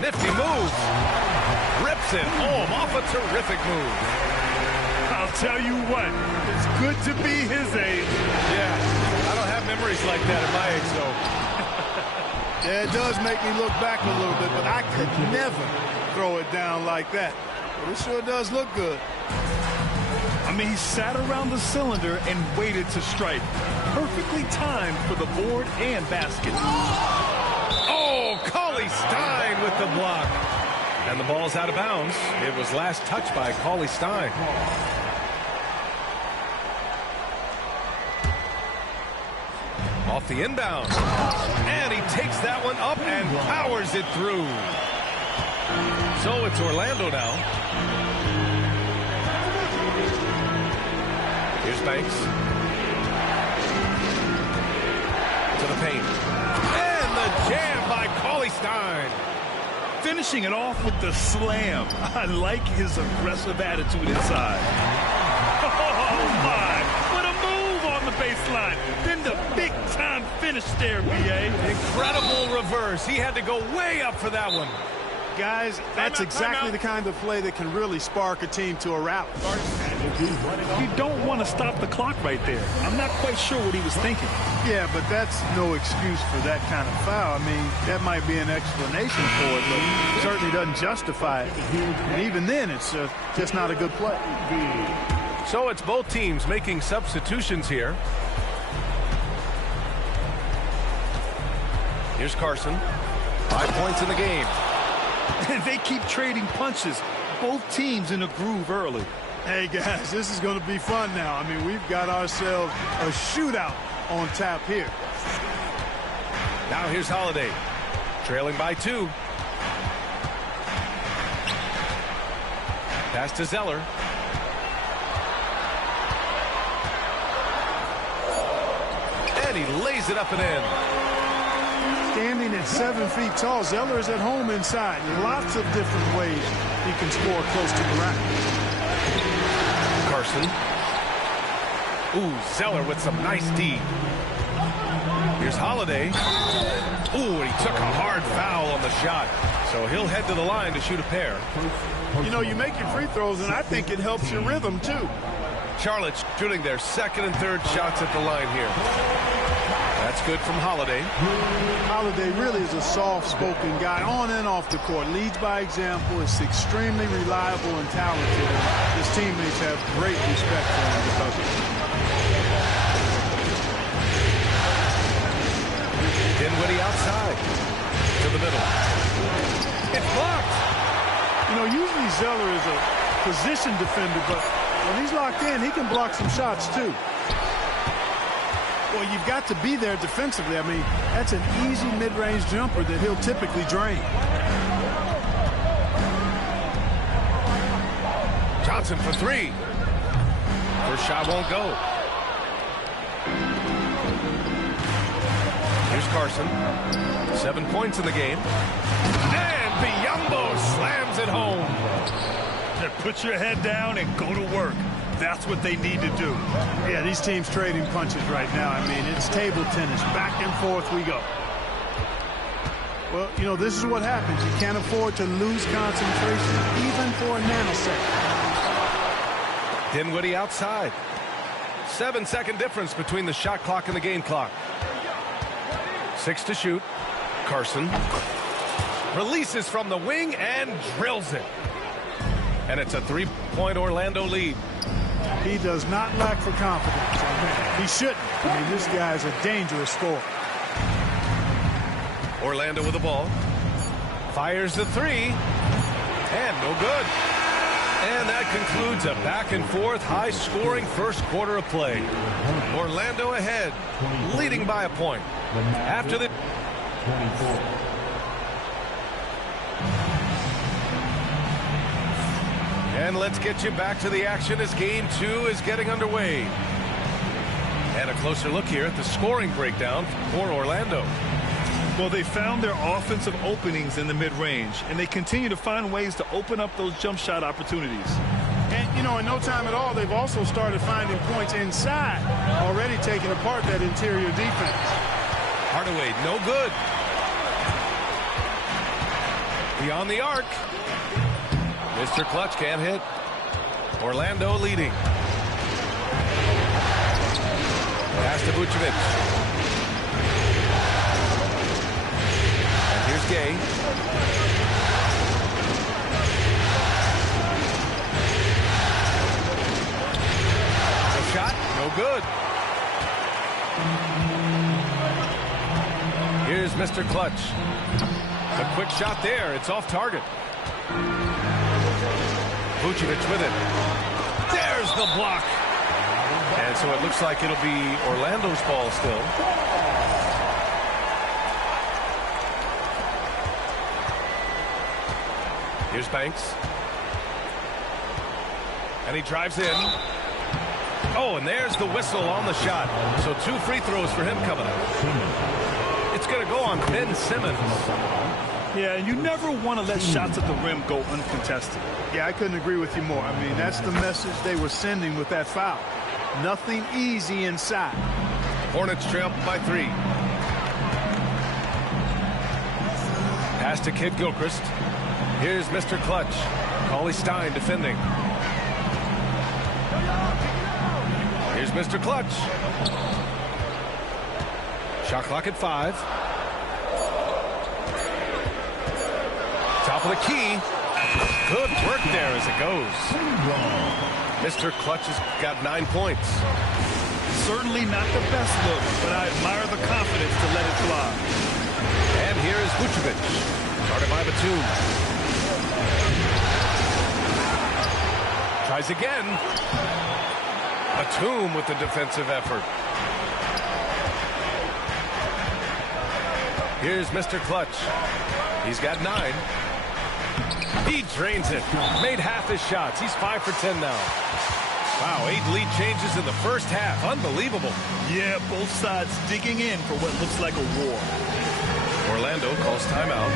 Nifty move. Rips it home off a terrific move. I'll tell you what, it's good to be his age. Yeah, I don't have memories like that at my age, though. Yeah, it does make me look back a little bit, but I could never throw it down like that. But it sure does look good. I mean, he sat around the cylinder and waited to strike. Perfectly timed for the board and basket. Oh, Cauley Stein with the block. And the ball's out of bounds. It was last touched by Cauley Stein. Off the inbound. And he takes that one up and powers it through. So it's Orlando now. Here's Banks. To the paint. And the jam by Cauley Stein. Finishing it off with the slam. I like his aggressive attitude inside. Oh, my. What a move on the baseline. Then the big-time finish there, BA. Incredible reverse. He had to go way up for that one. Guys, that's exactly the kind of play that can really spark a team to a rally. You don't want to stop the clock right there. I'm not quite sure what he was thinking. Yeah, but that's no excuse for that kind of foul. I mean, that might be an explanation for it, but it certainly doesn't justify it. And even then, it's just not a good play. So it's both teams making substitutions here. Here's Carson. 5 points in the game. And they keep trading punches. Both teams in a groove early. Hey, guys, this is going to be fun now. I mean, we've got ourselves a shootout on tap here. Now here's Holiday. Trailing by 2. Pass to Zeller. And he lays it up and in. Standing at 7 feet tall, Zeller is at home inside. Lots of different ways he can score close to the rack. Carson. Ooh, Zeller with some nice D. Here's Holiday. Ooh, and he took a hard foul on the shot. So he'll head to the line to shoot a pair. You know, you make your free throws, and I think it helps your rhythm, too. Charlotte shooting their second and third shots at the line here. That's good from Holiday. Holiday really is a soft-spoken guy on and off the court. Leads by example, is extremely reliable and talented. And his teammates have great respect for him because of it. Dinwiddie outside to the middle. It's blocked. You know, usually Zeller is a position defender, but when he's locked in, he can block some shots, too. Well, you've got to be there defensively. I mean, that's an easy mid-range jumper that he'll typically drain. Johnson for 3. First shot won't go. Here's Carson. 7 points in the game. And Biyombo slams it home. Put your head down and go to work. That's what they need to do. Yeah, these teams trading punches right now. I mean, it's table tennis. Back and forth we go. Well, you know, this is what happens. You can't afford to lose concentration even for a nanosecond. Dinwiddie outside. 7-second difference between the shot clock and the game clock. 6 to shoot. Carson releases from the wing and drills it. And it's a 3-point Orlando lead. He does not lack for confidence. He shouldn't. I mean, this guy's a dangerous scorer. Orlando with the ball. Fires the 3. And no good. And that concludes a back-and-forth, high-scoring first quarter of play. Orlando ahead, leading by a point. After the... And let's get you back to the action as Game 2 is getting underway. And a closer look here at the scoring breakdown for Orlando. Well, they found their offensive openings in the mid-range, and they continue to find ways to open up those jump shot opportunities. And, you know, in no time at all, they've also started finding points inside, already taking apart that interior defense. Hardaway, no good. Beyond the arc. Mr. Clutch can't hit. Orlando leading. Pass to Vucevic. And here's Gay. A shot, no good. Here's Mr. Clutch. A quick shot there. It's off target. Vucevic with it. There's the block. And so it looks like it'll be Orlando's ball still. Here's Banks. And he drives in. Oh, and there's the whistle on the shot. So 2 free throws for him coming up. It's going to go on Ben Simmons. Yeah, and you never want to let shots at the rim go uncontested. Yeah, I couldn't agree with you more. I mean, that's the message they were sending with that foul. Nothing easy inside. Hornets trail by 3. Pass to Kid Gilchrist. Here's Mr. Clutch. Cauley Stein defending. Here's Mr. Clutch. Shot clock at 5. Top of the key. Good work there as it goes. Mr. Clutch has got 9 points. Certainly not the best look, but I admire the confidence to let it fly. And here is Vucevic, guarded by Batum. Tries again. Batum with the defensive effort. Here's Mr. Clutch. He's got 9. He drains it. Made half his shots. He's 5 for 10 now. Wow, 8 lead changes in the first half. Unbelievable. Yeah, both sides digging in for what looks like a war. Orlando calls timeout.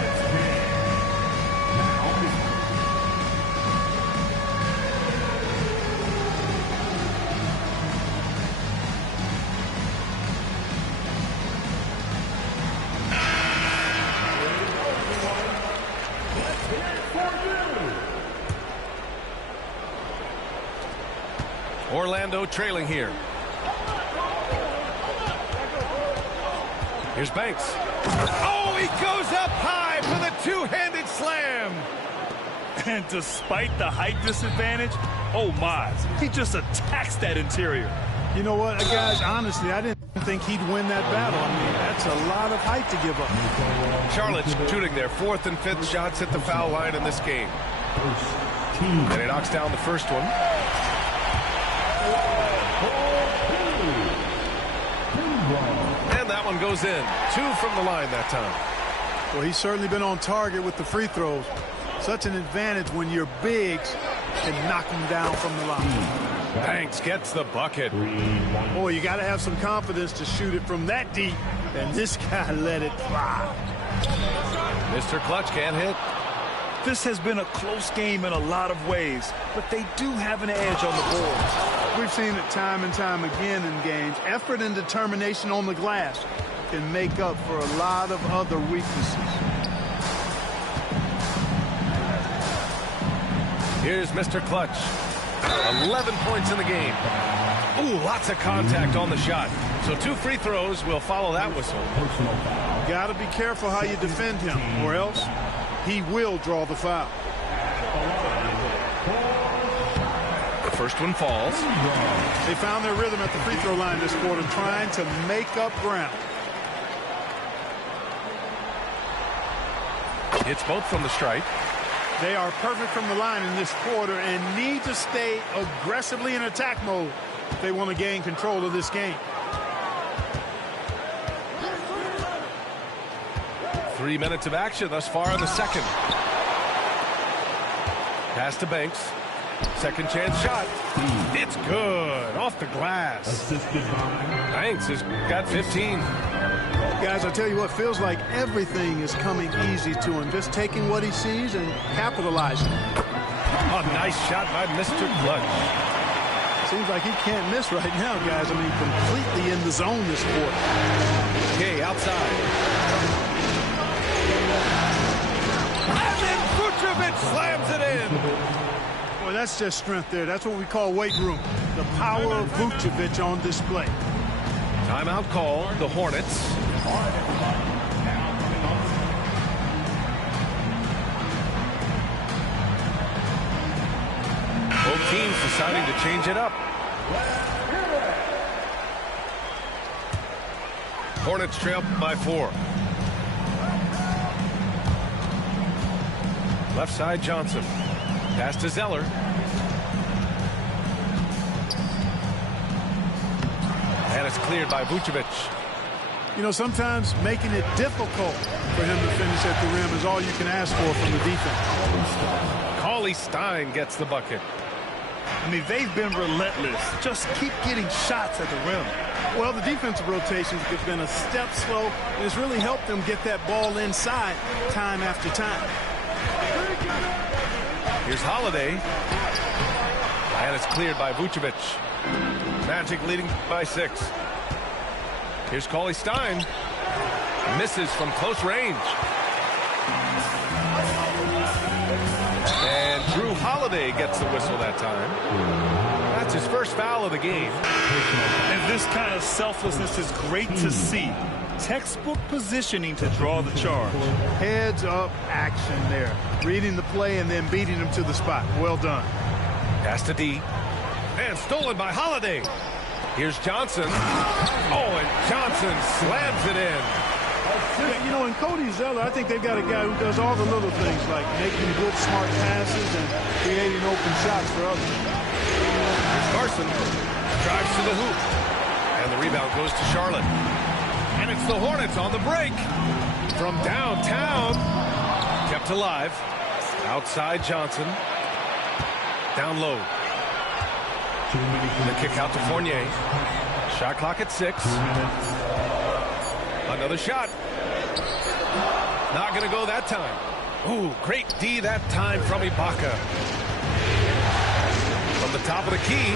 Orlando trailing here. Here's Banks. Oh, he goes up high for the two-handed slam. And despite the height disadvantage, oh my, he just attacks that interior. You know what, guys, honestly, I didn't think he'd win that battle. I mean, that's a lot of height to give up. Charlotte's shooting their 4th and 5th shots at the foul line in this game. And he knocks down the first one. And that one goes in. 2 from the line that time. Well, he's certainly been on target with the free throws. Such an advantage when your bigs can knock them down from the line. Banks gets the bucket. Boy, you got to have some confidence to shoot it from that deep. And this guy let it fly. Mr. Clutch can't hit. This has been a close game in a lot of ways, but they do have an edge on the board. We've seen it time and time again in games. Effort and determination on the glass can make up for a lot of other weaknesses. Here's Mr. Clutch. 11 points in the game. Ooh, lots of contact on the shot. So 2 free throws will follow that whistle. Got to be careful how you defend him, or else he will draw the foul. The first one falls. They found their rhythm at the free throw line this quarter, trying to make up ground. Hits both from the stripe. They are perfect from the line in this quarter and need to stay aggressively in attack mode if they want to gain control of this game. 3 minutes of action thus far in the second. Pass to Banks. Second chance shot. It's good. Off the glass. Banks has got 15. Guys, I tell you what, feels like everything is coming easy to him. Just taking what he sees and capitalizing. A nice shot by Mr. Clutch. Seems like he can't miss right now, guys. I mean, completely in the zone this quarter. Okay, outside. And then Vucevic slams it in. Boy, that's just strength there. That's what we call weight room. The power of Vucevic on display. Timeout call, the Hornets. Both teams deciding to change it up. Hornets trail by 4. Left side, Johnson. Pass to Zeller. And it's cleared by Vucevic. You know, sometimes making it difficult for him to finish at the rim is all you can ask for from the defense. Cauley Stein gets the bucket. I mean, they've been relentless. Just keep getting shots at the rim. Well, the defensive rotations have been a step slow, and it's really helped them get that ball inside time after time. Here's Holiday. And it's cleared by Vucevic. Magic leading by 6. Here's Cauley Stein. Misses from close range. And Drew Holiday gets the whistle that time. That's his first foul of the game. And this kind of selflessness is great to see. Textbook positioning to draw the charge. Heads up action there. Reading the play and then beating him to the spot. Well done. Pass to D. And stolen by Holiday. Here's Johnson. Oh, and Johnson slams it in. Yeah, you know, in Cody Zeller, I think they've got a guy who does all the little things like making good, smart passes and creating open shots for others. Here's Carson. Drives to the hoop. And the rebound goes to Charlotte. And it's the Hornets on the break. From downtown. Kept alive. Outside Johnson. Down low. The kick out to Fournier. Shot clock at 6. Another shot. Not going to go that time. Ooh, great D that time from Ibaka. From the top of the key.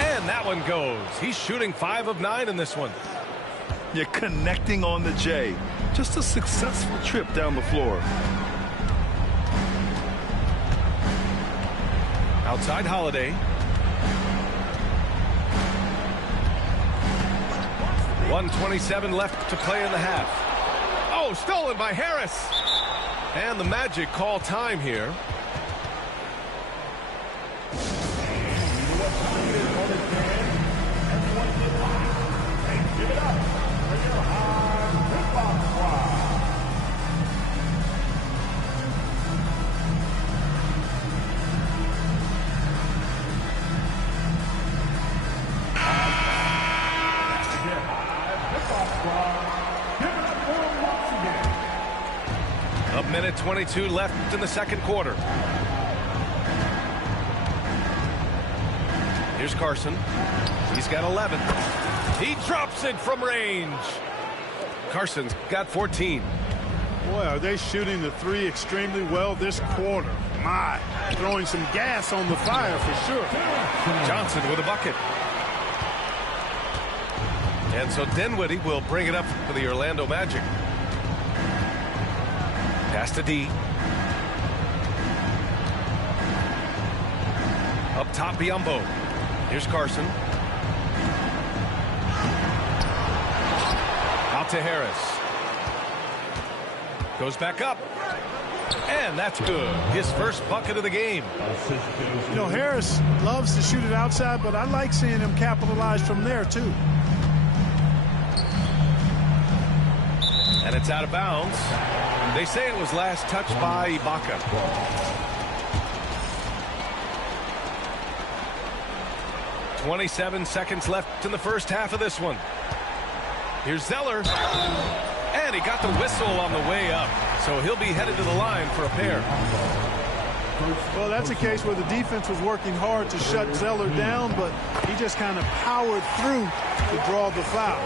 And that one goes. He's shooting 5 of 9 in this one. You're connecting on the J. Just a successful trip down the floor. Outside Holiday. 1:27 left to play in the half. Oh, stolen by Harris. And the Magic call time here. A minute 22 left in the second quarter. Here's Carson. He's got 11. He drops it from range. Carson's got 14. Boy, are they shooting the three extremely well this quarter. My, throwing some gas on the fire for sure. Johnson with a bucket. And so Dinwiddie will bring it up for the Orlando Magic. Pass to D. Up top, Biyombo. Here's Carson. Out to Harris. Goes back up. And that's good. His first bucket of the game. You know, Harris loves to shoot it outside, but I like seeing him capitalize from there, too. And it's out of bounds. They say it was last touched by Ibaka. "27 seconds left in the first half of this one. Here's Zeller. And he got the whistle on the way up. So he'll be headed to the line for a pair. Well, that's a case where the defense was working hard to shut Zeller down, but he just kind of powered through to draw the foul.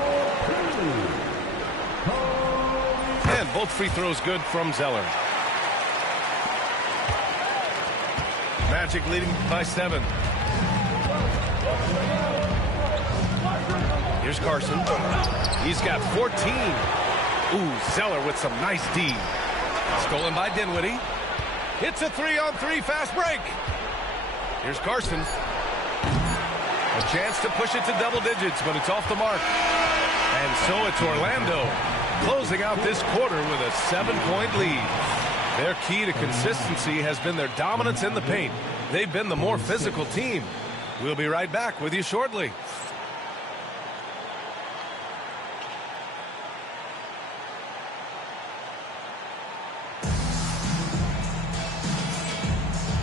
And both free throws good from Zeller. Magic leading by 7. Here's Carson. He's got 14. Ooh, Zeller with some nice D. Stolen by Dinwiddie. Hits a 3-on-3 fast break. Here's Carson. A chance to push it to double digits, but it's off the mark. And so it's Orlando closing out this quarter with a 7-point lead. Their key to consistency has been their dominance in the paint. They've been the more physical team. We'll be right back with you shortly.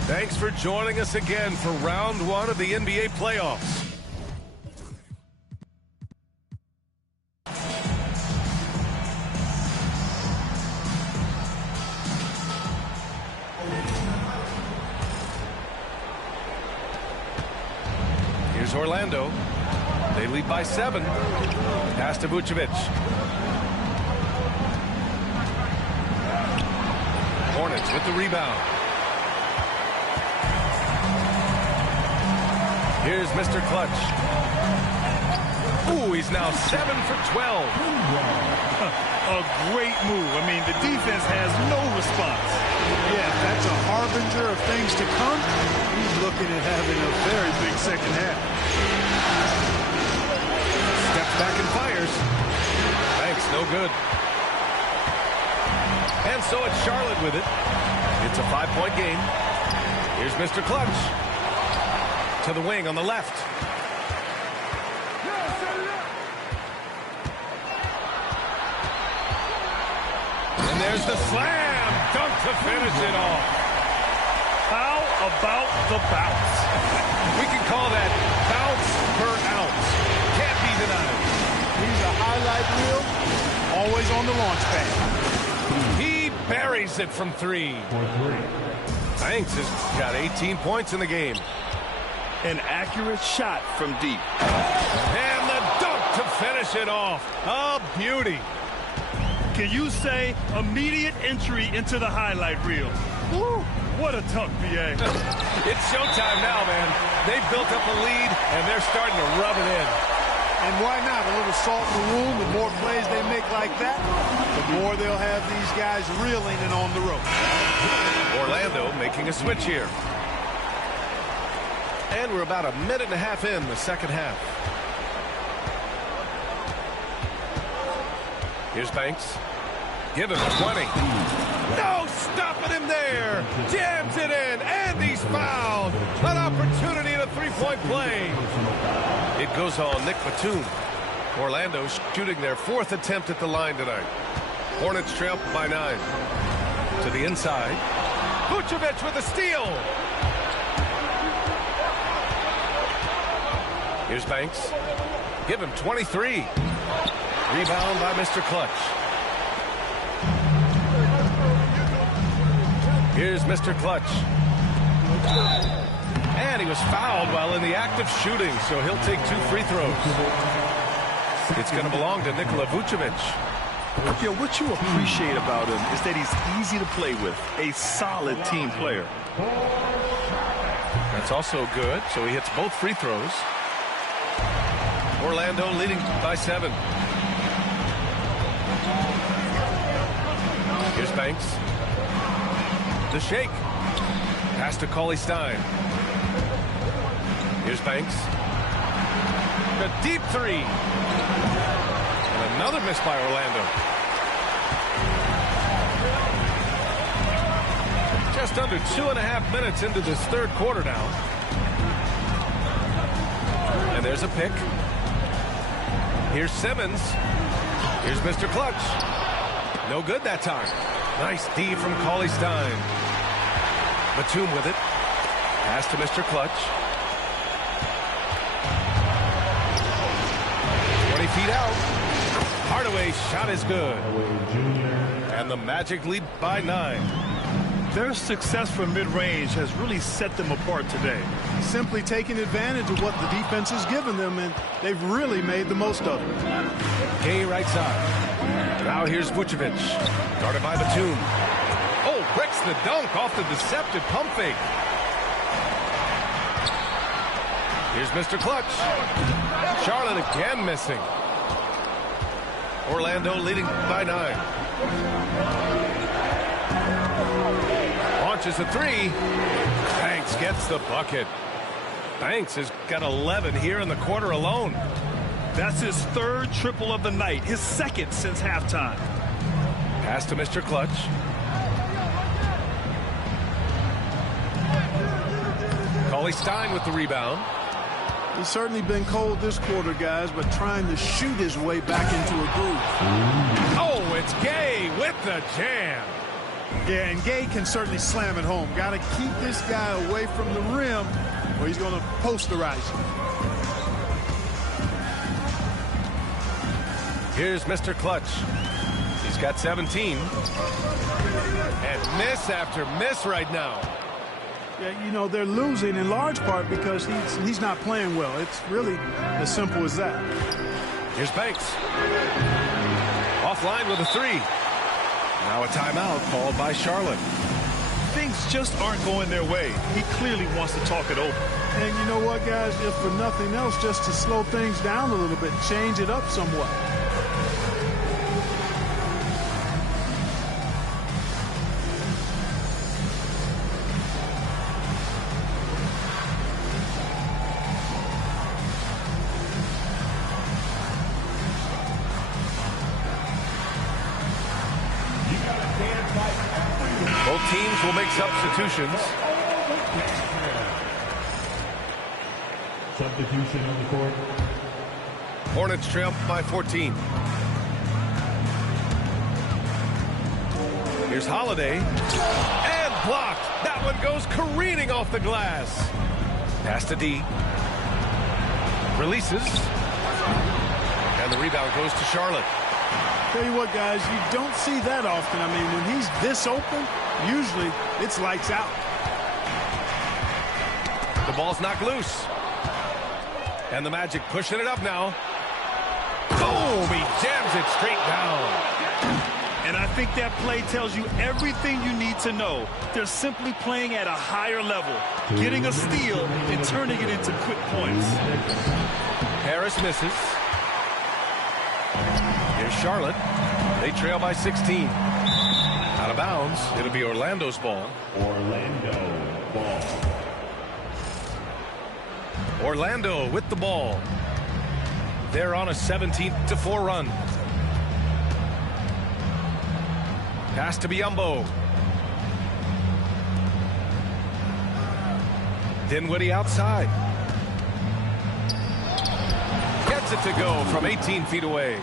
Thanks for joining us again for round 1 of the NBA playoffs. Here's Orlando. They lead by 7. Pass to Vucevic. Hornets with the rebound. Here's Mr. Clutch. Ooh, he's now 7 for 12. A great move. I mean, the defense has no response. Yeah, that's a harbinger of things to come. He's looking at having a very big second half. Steps back and fires. Thanks, no good. And so it's Charlotte with it. It's a 5-point game. Here's Mr. Clutch. To the wing on the left. And there's the slam dunk to finish it off. How about the bounce? We can call that bounce per ounce. Can't be denied. He's a highlight reel, always on the launch pad. He buries it from 3. Banks has got 18 points in the game. An accurate shot from deep. And the dunk to finish it off. A beauty. Can you say immediate entry into the highlight reel? Woo, what a dunk, BA. It's showtime now, man. They've built up a lead, and they're starting to rub it in. And why not? A little salt in the wound. The more plays they make like that, the more they'll have these guys reeling and on the rope. Orlando making a switch here. And we're about a minute and a half in the second half. Here's Banks. Give him 20. No stopping him there. Jams it in, and he's fouled. An opportunity in a three-point play. It goes on Nick Batum. Orlando shooting their 4th attempt at the line tonight. Hornets trail by 9. To the inside. Vucevic with a steal. Here's Banks. Give him 23. Rebound by Mr. Clutch. Here's Mr. Clutch. And he was fouled while in the act of shooting, so he'll take 2 free throws. It's going to belong to Nikola Vucevic. Yeah, what you appreciate about him is that he's easy to play with, a solid team player. That's also good, so he hits both free throws. Orlando leading by 7. Here's Banks. The shake. Pass to Cauley Stein. Here's Banks. The deep 3. And another miss by Orlando. Just under 2.5 minutes into this third quarter now. And there's a pick. Here's Simmons. Here's Mr. Clutch. No good that time. Nice D from Cauley Stein. Batum with it. Pass to Mr. Clutch. 20 feet out. Hardaway's shot is good. And the Magic lead by 9. Their success from mid-range has really set them apart today. Simply taking advantage of what the defense has given them, and they've really made the most of it. Gay right side. Now here's Vucevic. Guarded by Batum. Oh, breaks the dunk off the deceptive pump fake. Here's Mr. Clutch. Charlotte again missing. Orlando leading by 9. Launches a 3. Banks gets the bucket. Banks has got 11 here in the quarter alone. That's his 3rd triple of the night, his 2nd since halftime. Pass to Mr. Clutch. Cauley Stein with the rebound. He's certainly been cold this quarter, guys, but trying to shoot his way back into a groove. Oh, it's Gay with the jam. Yeah, and Gay can certainly slam it home. Got to keep this guy away from the rim, or he's going to posterize him. Here's Mr. Clutch. He's got 17. And miss after miss right now. Yeah, you know, they're losing in large part because he's not playing well. It's really as simple as that. Here's Banks. Offline with a 3. Now a timeout called by Charlotte. Things just aren't going their way. He clearly wants to talk it over. And you know what, guys? If for nothing else, just to slow things down a little bit, change it up somewhat. Both teams will make substitutions. Substitution on the court. Hornets trail by 14. Here's Holiday. And blocked. That one goes careening off the glass. Pass to D. Releases. And the rebound goes to Charlotte. Tell you what, guys, you don't see that often. I mean, when he's this open, usually it's lights out. The ball's knocked loose. And the Magic pushing it up now. Boom! He jams it straight down. And I think that play tells you everything you need to know. They're simply playing at a higher level, getting a steal and turning it into quick points. Harris misses. Here's Charlotte. They trail by 16. Out of bounds. It'll be Orlando's ball. Orlando ball. Orlando with the ball. They're on a 17-4 run. Pass to Biyombo. Dinwiddie outside. Gets it to go from 18 feet away.